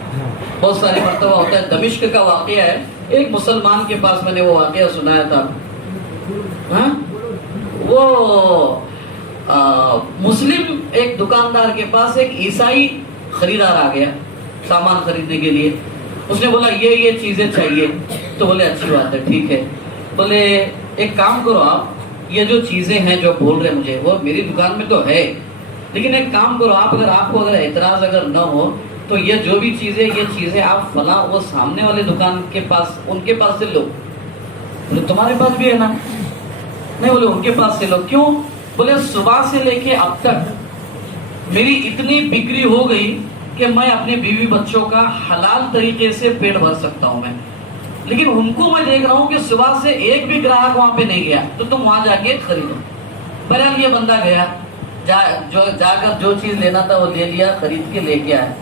بہت ساری مرتبہ ہوتا ہے۔ دمشق کا واقعہ ہے، ایک مسلمان کے پاس میں نے وہ واقعہ سنایا تھا، وہ مسلم ایک دکاندار کے پاس ایک عیسائی خریدار آ گیا سامان خریدنے کے لیے، اس نے بولا یہ چیزیں چاہیے، تو بولے اچھی بات ہے ٹھیک ہے، بولے ایک کام کرو آپ، یہ جو چیزیں ہیں جو بول رہے مجھے وہ میری دکان میں تو ہے، لیکن ایک کام کرو آپ کو اگر اعتراض اگر نہ ہو تو یہ جو بھی چیزیں آپ فلاں وہ سامنے والے دکان کے پاس ان کے پاس سے لو۔ بولے تمہارے پاس بھی ہے نا؟ نہیں، بولے ان کے پاس سے لو۔ کیوں؟ بولے صبح سے لے کے اب تک میری اتنی بکری ہو گئی کہ میں اپنے بیوی بچوں کا حلال طریقے سے پیٹ بھر سکتا ہوں میں، لیکن ان کو میں دیکھ رہا ہوں کہ صبح سے ایک بھی گراہک وہاں پہ نہیں گیا، تو تم وہاں جا کے خریدو۔ بہرحال یہ بندہ گیا، جا کر جو چیز لینا تھا وہ لے لیا، خرید کے لے کے آیا۔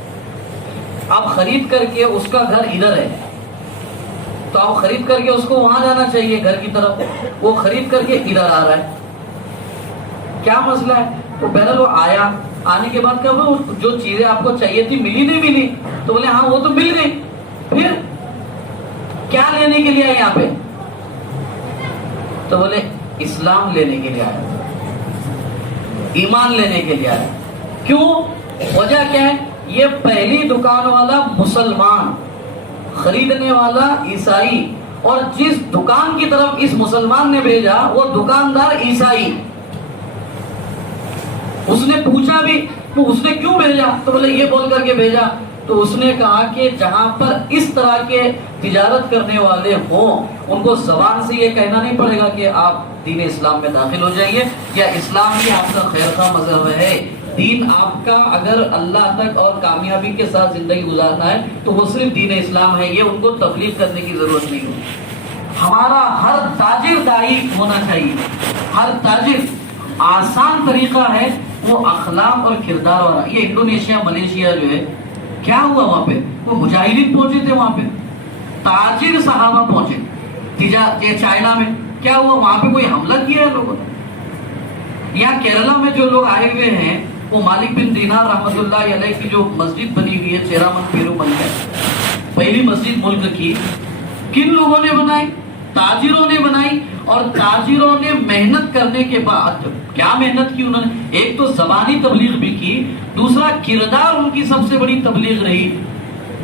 اب خرید کر کے اس کا گھر ادھر ہے، تو اب خرید کر کے اس کو وہاں جانا چاہیے گھر کی طرف، وہ خرید کر کے ادھر آ رہا ہے، کیا مسئلہ ہے؟ تو بہرحال وہ آیا، آنے کے بعد کہا جو چیزیں آپ کو چاہیے تھی ملی نہیں ملی؟ تو بولے ہاں وہ تو مل گئی۔ پھر کیا لینے کے لیے آئے یہاں پہ؟ تو بولے اسلام لینے کے لیے آیا، ایمان لینے کے لیے آیا۔ کیوں؟ وجہ کیا ہے؟ یہ پہلی دکان والا مسلمان، خریدنے والا عیسائی، اور جس دکان کی طرف اس مسلمان نے بھیجا وہ دکاندار عیسائی۔ اس نے پوچھا بھی تو اس نے کیوں بھیجا؟ تو بولے یہ بول کر کے بھیجا۔ تو اس نے کہا کہ جہاں پر اس طرح کے تجارت کرنے والے ہوں ان کو زبان سے یہ کہنا نہیں پڑے گا کہ آپ دین اسلام میں داخل ہو جائیے، یا اسلام ہی آپ کا خیر خواہ مذہب ہے، دین آپ کا اگر اللہ تک اور کامیابی کے ساتھ زندگی گزارنا ہے تو وہ صرف دین اسلام ہے، یہ ان کو تبلیغ کرنے کی ضرورت نہیں ہوتی۔ ہمارا ہر تاجر داعی ہونا چاہیے، ہر تاجر آسان طریقہ ہے وہ اخلاق اور کردار والا۔ یہ انڈونیشیا ملیشیا جو ہے، کیا ہوا وہاں پہ؟ وہ مجاہدین پہنچے تھے وہاں پہ، تاجر صحابہ پہنچے۔ چائنا میں کیا ہوا؟ وہاں پہ کوئی حملہ کیا ہے لوگوں نے؟ یہاں کیرلا میں جو لوگ آئے ہوئے ہیں وہ مالک بن دینار رحمۃ اللہ علیہ کی جو مسجد بنی ہوئی ہے چیرامن پیرومل میں، پہلی مسجد ملک کی، کن لوگوں نے بنائی؟ تاجروں نے بنائی۔ اور تاجروں نے محنت کرنے کے بعد کیا محنت کی انہوں نے؟ ایک تو زبانی تبلیغ بھی کی، دوسرا کردار ان کی سب سے بڑی تبلیغ رہی۔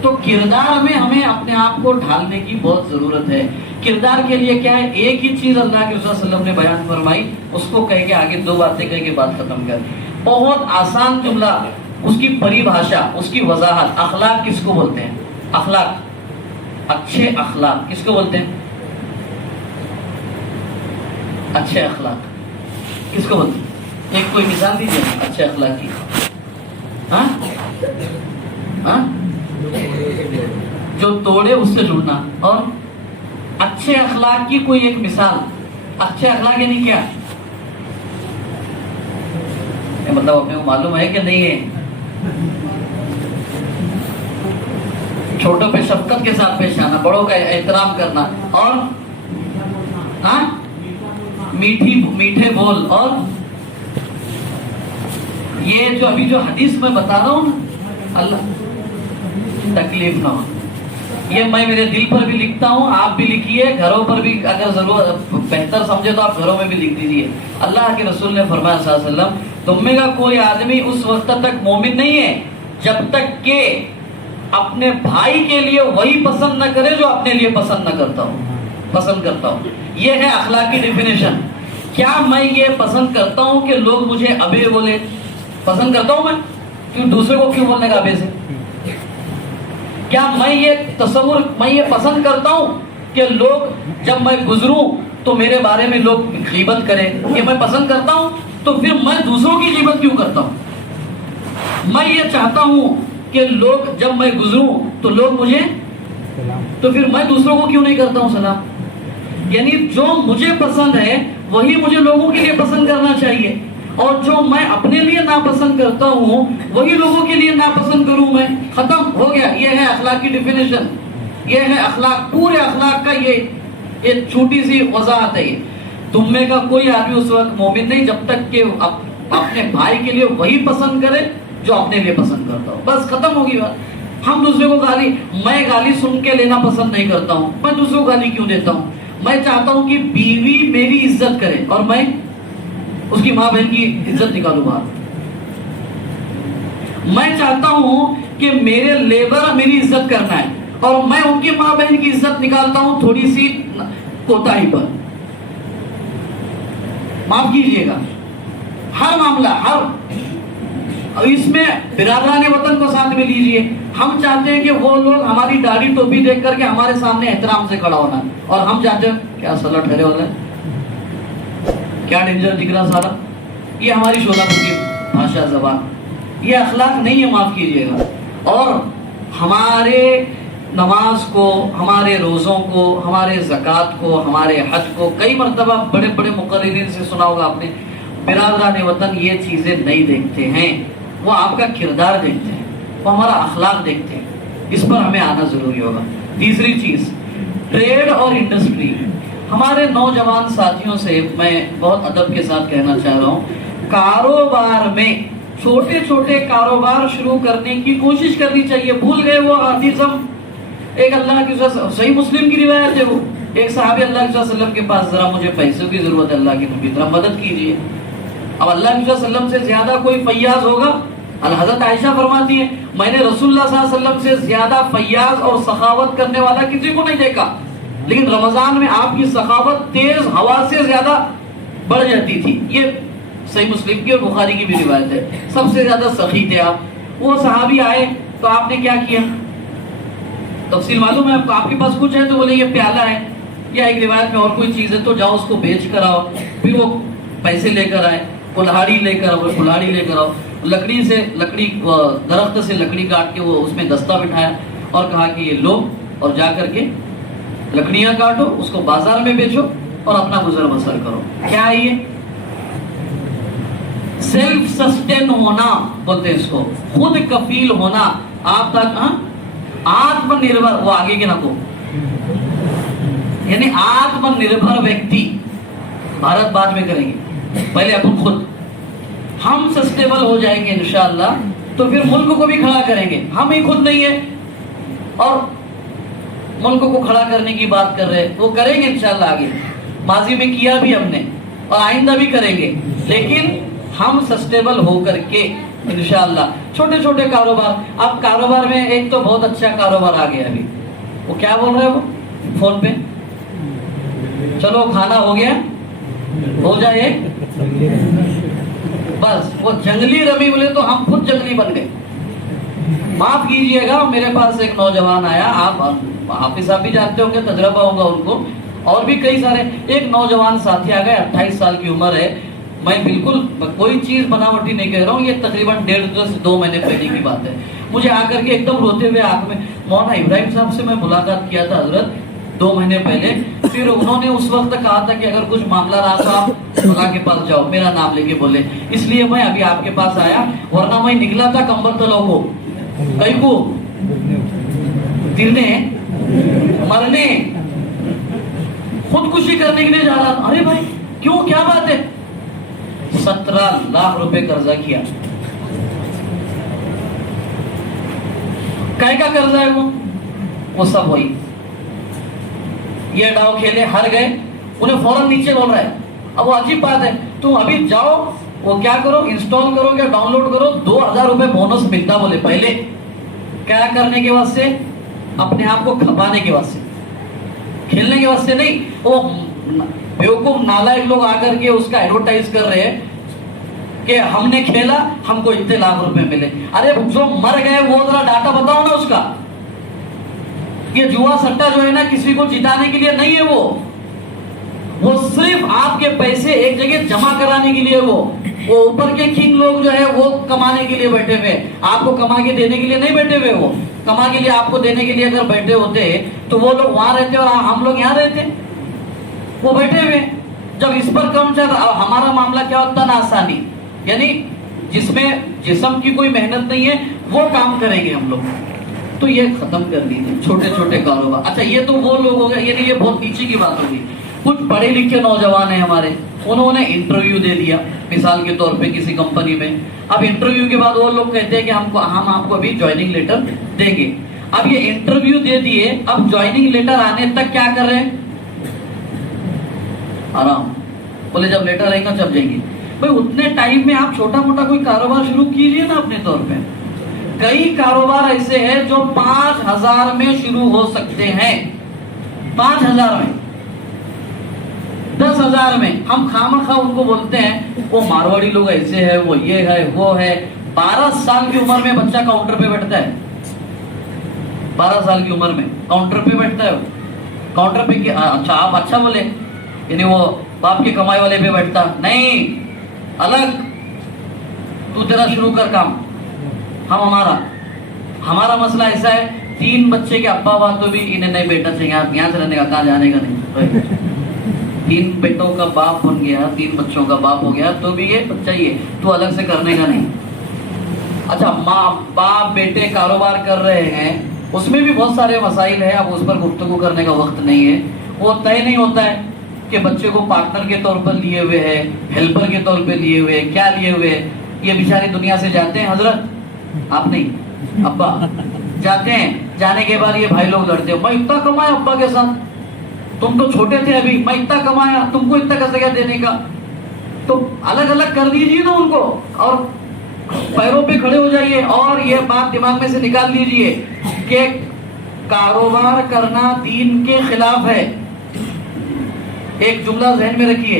تو کردار میں ہمیں اپنے آپ کو ڈھالنے کی بہت ضرورت ہے۔ کردار کے لیے کیا ہے؟ ایک ہی چیز اللہ کے رسول صلی اللہ علیہ وسلم نے بیان فرمائی، اس کو کہہ کے آگے دو باتیں کہہ کے بات ختم کر۔ بہت آسان جملہ، اس کی پریبھاشا، اس کی وضاحت۔ اخلاق کس کو بولتے ہیں؟ اخلاق، اچھے اخلاق کس کو بولتے ہیں؟ اچھے اخلاق کس کو بولتے ہیں؟ ایک کوئی مثال دیجیے اچھے اخلاق کی۔ ہاں ہاں، جو توڑے اس سے جڑنا۔ اور اچھے اخلاق کی کوئی ایک مثال۔ اچھے اخلاق یعنی کیا؟ مطلب اپنے کو معلوم ہے کہ نہیں ہے؟ چھوٹوں پہ شفقت کے ساتھ پیش آنا، بڑوں کا احترام کرنا، اور ہاں میٹھے بول، اور یہ جو ابھی جو حدیث میں بتا رہا ہوں اللہ تکلیف نہ ہو، یہ میں میرے دل پر بھی لکھتا ہوں، آپ بھی لکھیے، گھروں پر بھی اگر ضرورت بہتر سمجھے تو آپ گھروں میں بھی لکھ دیجیے۔ اللہ کے رسول نے فرمایا صلی اللہ علیہ وسلم، تم میں کا کوئی آدمی اس وقت تک مومن نہیں ہے جب تک کہ اپنے بھائی کے لیے وہی پسند نہ کرے جو اپنے لیے پسند کرتا ہوں۔ یہ ہے اخلاق کی ڈیفینیشن۔ کیا میں یہ پسند کرتا ہوں کہ لوگ مجھے ابے بولے؟ پسند کرتا ہوں میں؟ کیوں دوسرے کو کیوں بولنے کا ابے سے؟ کیا میں یہ پسند کرتا ہوں کہ لوگ جب میں گزروں تو میرے بارے میں لوگ غیبت کریں؟ یہ میں پسند کرتا ہوں؟ تو پھر میں دوسروں کی غیبت کیوں کرتا ہوں؟ میں یہ چاہتا ہوں کہ لوگ جب میں گزروں تو لوگ مجھے، تو پھر میں دوسروں کو کیوں نہیں کرتا ہوں سلام؟ یعنی جو مجھے پسند ہے وہی مجھے لوگوں کے لیے پسند کرنا چاہیے، اور جو میں اپنے لیے ناپسند کرتا ہوں وہی لوگوں کے لیے ناپسند کروں میں۔ ختم ہو گیا۔ یہ ہے اخلاق کی ڈیفینیشن، یہ ہے اخلاق، پورے اخلاق کا یہ چھوٹی سی وضاحت ہے۔ تم میں کا کوئی آدمی اس وقت مومن نہیں جب تک کہ اپنے بھائی کے لیے وہی پسند کرے جو اپنے لیے پسند کرتا ہو۔ بس ختم ہوگی بات۔ ہم دوسرے کو میں گالی سن کے لینا پسند نہیں کرتا ہوں، میں دوسروں کو گالی کیوں دیتا ہوں؟ میں چاہتا ہوں کہ بیوی میری عزت کرے اور میں اس کی ماں بہن کی عزت نکالوں باہر۔ میں چاہتا ہوں کہ میرے لیبر میری عزت کرنا ہے اور میں ان کی ماں بہن کی عزت نکالتا ہوں تھوڑی سی کوتاہی پر۔ معاف کیجیے گا، ہر معاملہ، اس میں برادران وطن کو ساتھ میں لیجئے۔ ہم چاہتے ہیں کہ وہ لوگ ہماری داڑھی ٹوپی دیکھ کر کے ہمارے سامنے احترام سے کھڑا ہونا، اور ہم چاہتے ہیں کیا سالہ ٹھہرے والا ہے، کیا ڈینجر دکھ رہا سارا، یہ ہماری شولہپور کی بھاشا زبان، یہ اخلاق نہیں ہے، معاف کیجیے گا. اور ہمارے نماز کو، ہمارے روزوں کو، ہمارے زکوٰۃ کو، ہمارے حج کو کئی مرتبہ بڑے بڑے مقررین سے سنا ہوگا آپ نے، برادران وطن یہ چیزیں نہیں دیکھتے ہیں، وہ آپ کا کردار دیکھتے ہیں، وہ ہمارا اخلاق دیکھتے ہیں. اس پر ہمیں آنا ضروری ہوگا. تیسری چیز، ٹریڈ اور انڈسٹری. ہمارے نوجوان ساتھیوں سے میں بہت ادب کے ساتھ کہنا چاہ رہا ہوں، کاروبار میں چھوٹے چھوٹے کاروبار شروع کرنے کی کوشش کرنی چاہیے. بھول گئے وہ حدیثم، ایک اللہ کی صحیح مسلم کی روایت ہے، وہ ایک صحابی اللہ کے وسلم کے پاس، ذرا مجھے پیسوں کی ضرورت ہے اللہ کے نبی، ذرا مدد کیجیے. اب اللہ کے وسلم سے زیادہ کوئی فیاض ہوگا؟ حضرت عائشہ فرماتی ہے میں نے رسول اللہ صلی اللہ علیہ وسلم سے زیادہ فیاض اور سخاوت کرنے والا کسی کو نہیں دیکھا، لیکن رمضان میں آپ کی سخاوت تیز ہوا سے زیادہ بڑھ جاتی تھی. یہ صحیح مسلم کی اور بخاری کی بھی روایت ہے. سب سے زیادہ سخی تھے آپ. وہ صحابی آئے تو آپ نے کیا کیا؟ تفصیل معلوم ہے آپ کے پاس کچھ ہے تو بولے یہ پیالہ ہے، یا ایک روایت میں اور کوئی چیز ہے تو جاؤ اس کو بیچ کر آؤ. پھر وہ پیسے لے کر آئے، کلہاڑی لے کر آؤ، کلہاڑی لے کر آؤ، لکڑی درخت سے لکڑی کاٹ کے وہ اس میں دستہ بٹھایا اور کہا کہ یہ لو اور جا کر کے لکڑیاں کاٹو، اس کو بازار میں بیچو اور اپنا گزر بسر کرو. کیا ہے یہ؟ سیلف سسٹین ہونا بولتے ہیں اس کو، خود کفیل ہونا. آپ تک آتم نربھر، وہ آگے کے نہ کو، یعنی آتم نربھر ویکتی. بھارت بعد میں کریں گے، پہلے اپن خود. ہم سسٹیبل ہو جائیں گے انشاءاللہ تو پھر ملک کو بھی کھڑا کریں گے. ہم ہی خود نہیں ہیں اور ملک کو کھڑا کرنے کی بات کر رہے، وہ کریں گے انشاءاللہ آگے. ماضی میں کیا بھی ہم نے اور آئندہ بھی کریں گے، لیکن ہم سسٹیبل ہو کر کے انشاءاللہ. چھوٹے چھوٹے کاروبار. اب کاروبار میں ایک تو بہت اچھا کاروبار آ گیا ابھی، وہ کیا بول رہے ہیں وہ فون پہ، چلو کھانا ہو گیا، ہو جائے بس. وہ جنگلی رمی بولے تو ہم خود جنگلی بن گئے. معاف کیجئے گا، میرے پاس ایک نوجوان آیا، آپ حافظ صاحب بھی جانتے ہوں گے، تجربہ ہوگا ان کو، اور بھی کئی سارے. ایک نوجوان ساتھی آ گئے، 28 سال کی عمر ہے. میں بالکل کوئی چیز بناوٹی نہیں کہہ رہا ہوں، یہ تقریباً 1.5 سے 2 مہینے پہلے کی بات ہے. مجھے آ کر کے ایک دم روتے ہوئے آنکھ میں، مولانا ابراہیم صاحب سے میں ملاقات کیا تھا حضرت 2 مہینے پہلے. پھر انہوں نے اس وقت کہا تھا کہ اگر کچھ معاملہ رہا تو آپ خدا کے پاس جاؤ، میرا نام لے کے بولے. اس لیے میں ابھی آپ کے پاس آیا، ورنہ میں نکلا تھا کمبر تلوں کو، کئی کو تیرنے مرنے، خودکشی کرنے کے لیے جا رہا تھا. ارے بھائی کیوں، کیا بات ہے؟ 17 لاکھ روپے قرضہ کیا. کائے کا قرضہ ہے وہ سب وہی. یہ ڈاؤ کھیلے، ہار گئے، انہیں فوراً نیچے بول رہا ہے. اب وہ عجیب بات ہے، تم ابھی جاؤ وہ کیا کرو، انسٹال کرو یا ڈاؤن لوڈ کرو، 2000 روپے بونس ملتا. بولے پہلے کیا کرنے کے واسطے؟ اپنے آپ کو کھپانے کے واسطے، کھیلنے کے واسطے نہیں. وہ بیوقوف نالائق لوگ آ کر کے اس کا ایڈورٹائز کر رہے ہیں کہ ہم نے کھیلا، ہم کو اتنے لاکھ روپے ملے. ارے جو مر گئے وہ ذرا ڈاٹا بتاؤ نا اس کا. یہ جوا سٹا جو ہے نا کسی کو جتانے کے لیے نہیں ہے، وہ صرف آپ کے پیسے ایک جگہ جمع کرانے کے لیے. وہ اوپر کے کنگ لوگ جو ہے وہ کمانے کے لیے بیٹھے ہوئے، آپ کو کما کے دینے کے لیے نہیں بیٹھے ہوئے. وہ کما کے لیے آپ کو دینے کے لیے اگر بیٹھے ہوتے تو وہ لوگ وہاں رہتے اور ہم لوگ یہاں رہتے. وہ بیٹھے ہوئے. جب اس پر کم چاہتا، ہمارا معاملہ کیا ہوتا نا، آسانی، یعنی جس میں جسم کی کوئی محنت نہیں ہے وہ کام کریں گے ہم لوگ. تو یہ ختم کر دیجیے چھوٹے چھوٹے کاروبار. اچھا یہ تو وہ لوگ ہو گئے، یعنی یہ بہت نیچے کی بات ہوگی. کچھ پڑھے لکھے نوجوان ہیں ہمارے، انہوں نے انٹرویو دے دیا مثال کے طور پہ کسی کمپنی میں. اب انٹرویو کے بعد وہ لوگ کہتے ہیں کہ ہم آپ کو ابھی جوائننگ لیٹر دیں گے. اب یہ انٹرویو دے دیے، اب جوائننگ لیٹر آنے تک کیا کر رہے ہیں؟ آرام. بولے جب لیٹر آئے گا جب جائیں گے. بھائی اتنے ٹائم میں آپ چھوٹا موٹا کوئی کاروبار شروع کیجئے نا اپنے طور پہ. کئی کاروبار ایسے ہیں جو 5000 میں شروع ہو سکتے ہیں. 5000 میں، 10,000 میں. ہم خامخواہ ان کو بولتے ہیں وہ مارواڑی لوگ ایسے ہیں، وہ یہ ہے وہ ہے. 12 سال کی عمر میں بچہ کاؤنٹر پہ بیٹھتا ہے. 12 سال کی عمر میں کاؤنٹر پہ بیٹھتا ہے. کاؤنٹر پہ اچھا آپ اچھا بولے، یعنی وہ باپ کی کمائی والے پہ بیٹھتا نہیں، الگ تو تیرا شروع کر کام. ہم ہمارا مسئلہ ایسا ہے 3 بچے کے ابا ہوا تو بھی انہیں نہیں بیٹا چاہیے, آپ یہاں سے رہنے کا, کہاں جانے کا نہیں. 3 بیٹوں کا باپ بن گیا, 3 بچوں کا باپ ہو گیا تو بھی یہ چاہیے, تو الگ سے کرنے کا نہیں. اچھا ماں باپ بیٹے کاروبار کر رہے ہیں, اس میں بھی بہت سارے مسائل ہیں, اب اس پر گفتگو کرنے کا وقت نہیں ہے. وہ طے نہیں ہوتا ہے کہ بچے کو پارٹنر کے طور پر لیے ہوئے ہے, ہیلپر کے طور پہ لیے ہوئے, کیا لیے ہوئے. یہ بیچارے دنیا سے جاتے ہیں, حضرت آپ نہیں, ابا جاتے ہیں, جانے کے بعد یہ بھائی لوگ لڑتے ہیں, میں اتنا کمایا ابا کے ساتھ, تم تو چھوٹے تھے ابھی, میں اتنا کمایا, تم کو اتنا کیسے کیا دینے کا. تو الگ الگ کر دیجیے نا ان کو, اور پیروں پہ کھڑے ہو جائیے. اور یہ بات دماغ میں سے نکال لیجیے کہ کاروبار کرنا دین کے خلاف ہے. ایک جملہ ذہن میں رکھیے,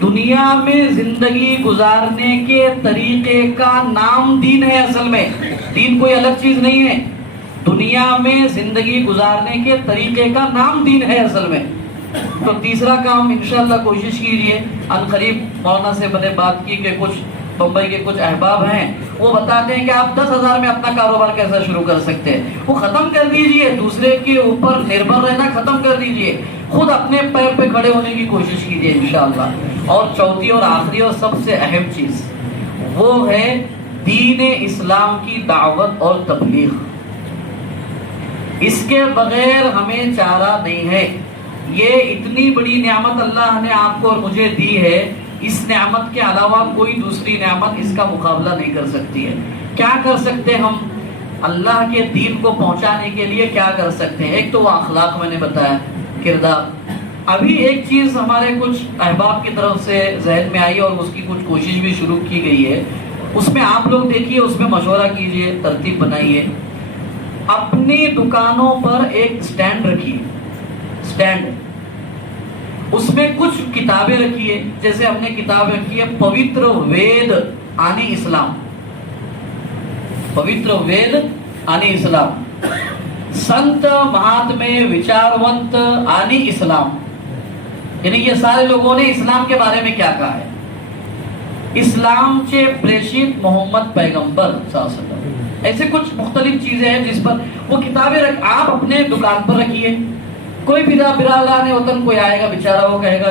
دنیا میں زندگی گزارنے کے طریقے کا نام دین ہے. اصل میں دین کوئی الگ چیز نہیں ہے, دنیا میں زندگی گزارنے کے طریقے کا نام دین ہے اصل میں. تو تیسرا کام انشاءاللہ کوشش کیجئے. عنقریب مولانا سے میں نے بات کی کہ کچھ بمبئی کے کچھ احباب ہیں, وہ بتاتے ہیں کہ آپ 10,000 میں اپنا کاروبار کیسا شروع کر سکتے ہیں. وہ ختم کر دیجئے, دوسرے کے اوپر نربھر رہنا ختم کر دیجئے, خود اپنے پیر پہ کھڑے ہونے کی کوشش کیجئے انشاءاللہ. اور چوتھی اور آخری اور سب سے اہم چیز وہ ہے دین اسلام کی دعوت اور تبلیغ. اس کے بغیر ہمیں چارہ نہیں ہے. یہ اتنی بڑی نعمت اللہ نے آپ کو اور مجھے دی ہے, اس نعمت کے علاوہ کوئی دوسری نعمت اس کا مقابلہ نہیں کر سکتی ہے. کیا کر سکتے ہم اللہ کے دین کو پہنچانے کے لیے, کیا کر سکتے ہیں؟ ایک تو وہ اخلاق میں نے بتایا, کردار. ابھی ایک چیز ہمارے کچھ احباب کی طرف سے ذہن میں آئی اور اس کی کچھ کوشش بھی شروع کی گئی ہے, اس میں آپ لوگ دیکھیے, اس میں مشورہ کیجئے, ترتیب بنائیے. اپنی دکانوں پر ایک سٹینڈ رکھیے, سٹینڈ, اس میں کچھ کتابیں رکھیے. جیسے ہم نے کتاب رکھی ہے پوتر وید آنی اسلام, پوتر وید آنی اسلام, سنت مہاتمے وچارونت آنی اسلام. یعنی یہ سارے لوگوں نے اسلام کے بارے میں کیا کہا ہے. اسلام چے پریشت محمد پیغمبر صلی اللہ علیہ وسلم, ایسے کچھ مختلف چیزیں ہیں جس پر وہ کتابیں آپ اپنے دکان پر رکھیے. کوئی برادران وطن کوئی آئے گا بیچارہ, وہ کہے گا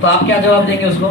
تو آپ کیا جواب دیں گے اس کو؟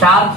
4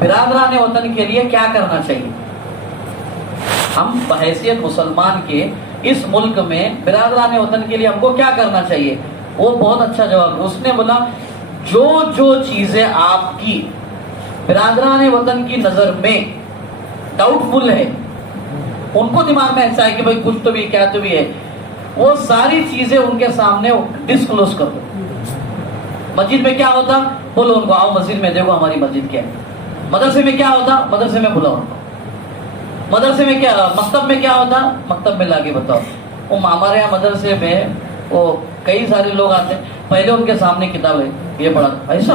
برادران وطن کے لیے کیا کرنا چاہیے؟ ہم بحیثیت مسلمان کے اس ملک میں برادران وطن کے لیے ہم کو کیا کرنا چاہیے؟ وہ بہت اچھا جواب. اس نے بولا جو چیزیں آپ کی برادران وطن کی نظر میں ڈاؤٹ فل ہے، ان کو دماغ میں ایسا ہے کہ بھائی کچھ تو بھی کیا تو بھی ہے، وہ ساری چیزیں ان کے سامنے ڈسکلوز کر دو. مسجد میں کیا ہوتا؟ بولو ان کو آؤ مسجد میں دیکھو ہماری مسجد کیا ہے. مدرسے میں کیا ہوتا؟ مدرسے میں بلاؤ ان کو. مدرسے میں کیا، مکتب میں کیا ہوتا؟ مکتب میں لا کے بتاؤ. وہ ہمارے یہاں مدرسے میں وہ کئی سارے لوگ آتے ہیں، پہلے ان کے سامنے کتاب ہے، یہ پڑھا ایسا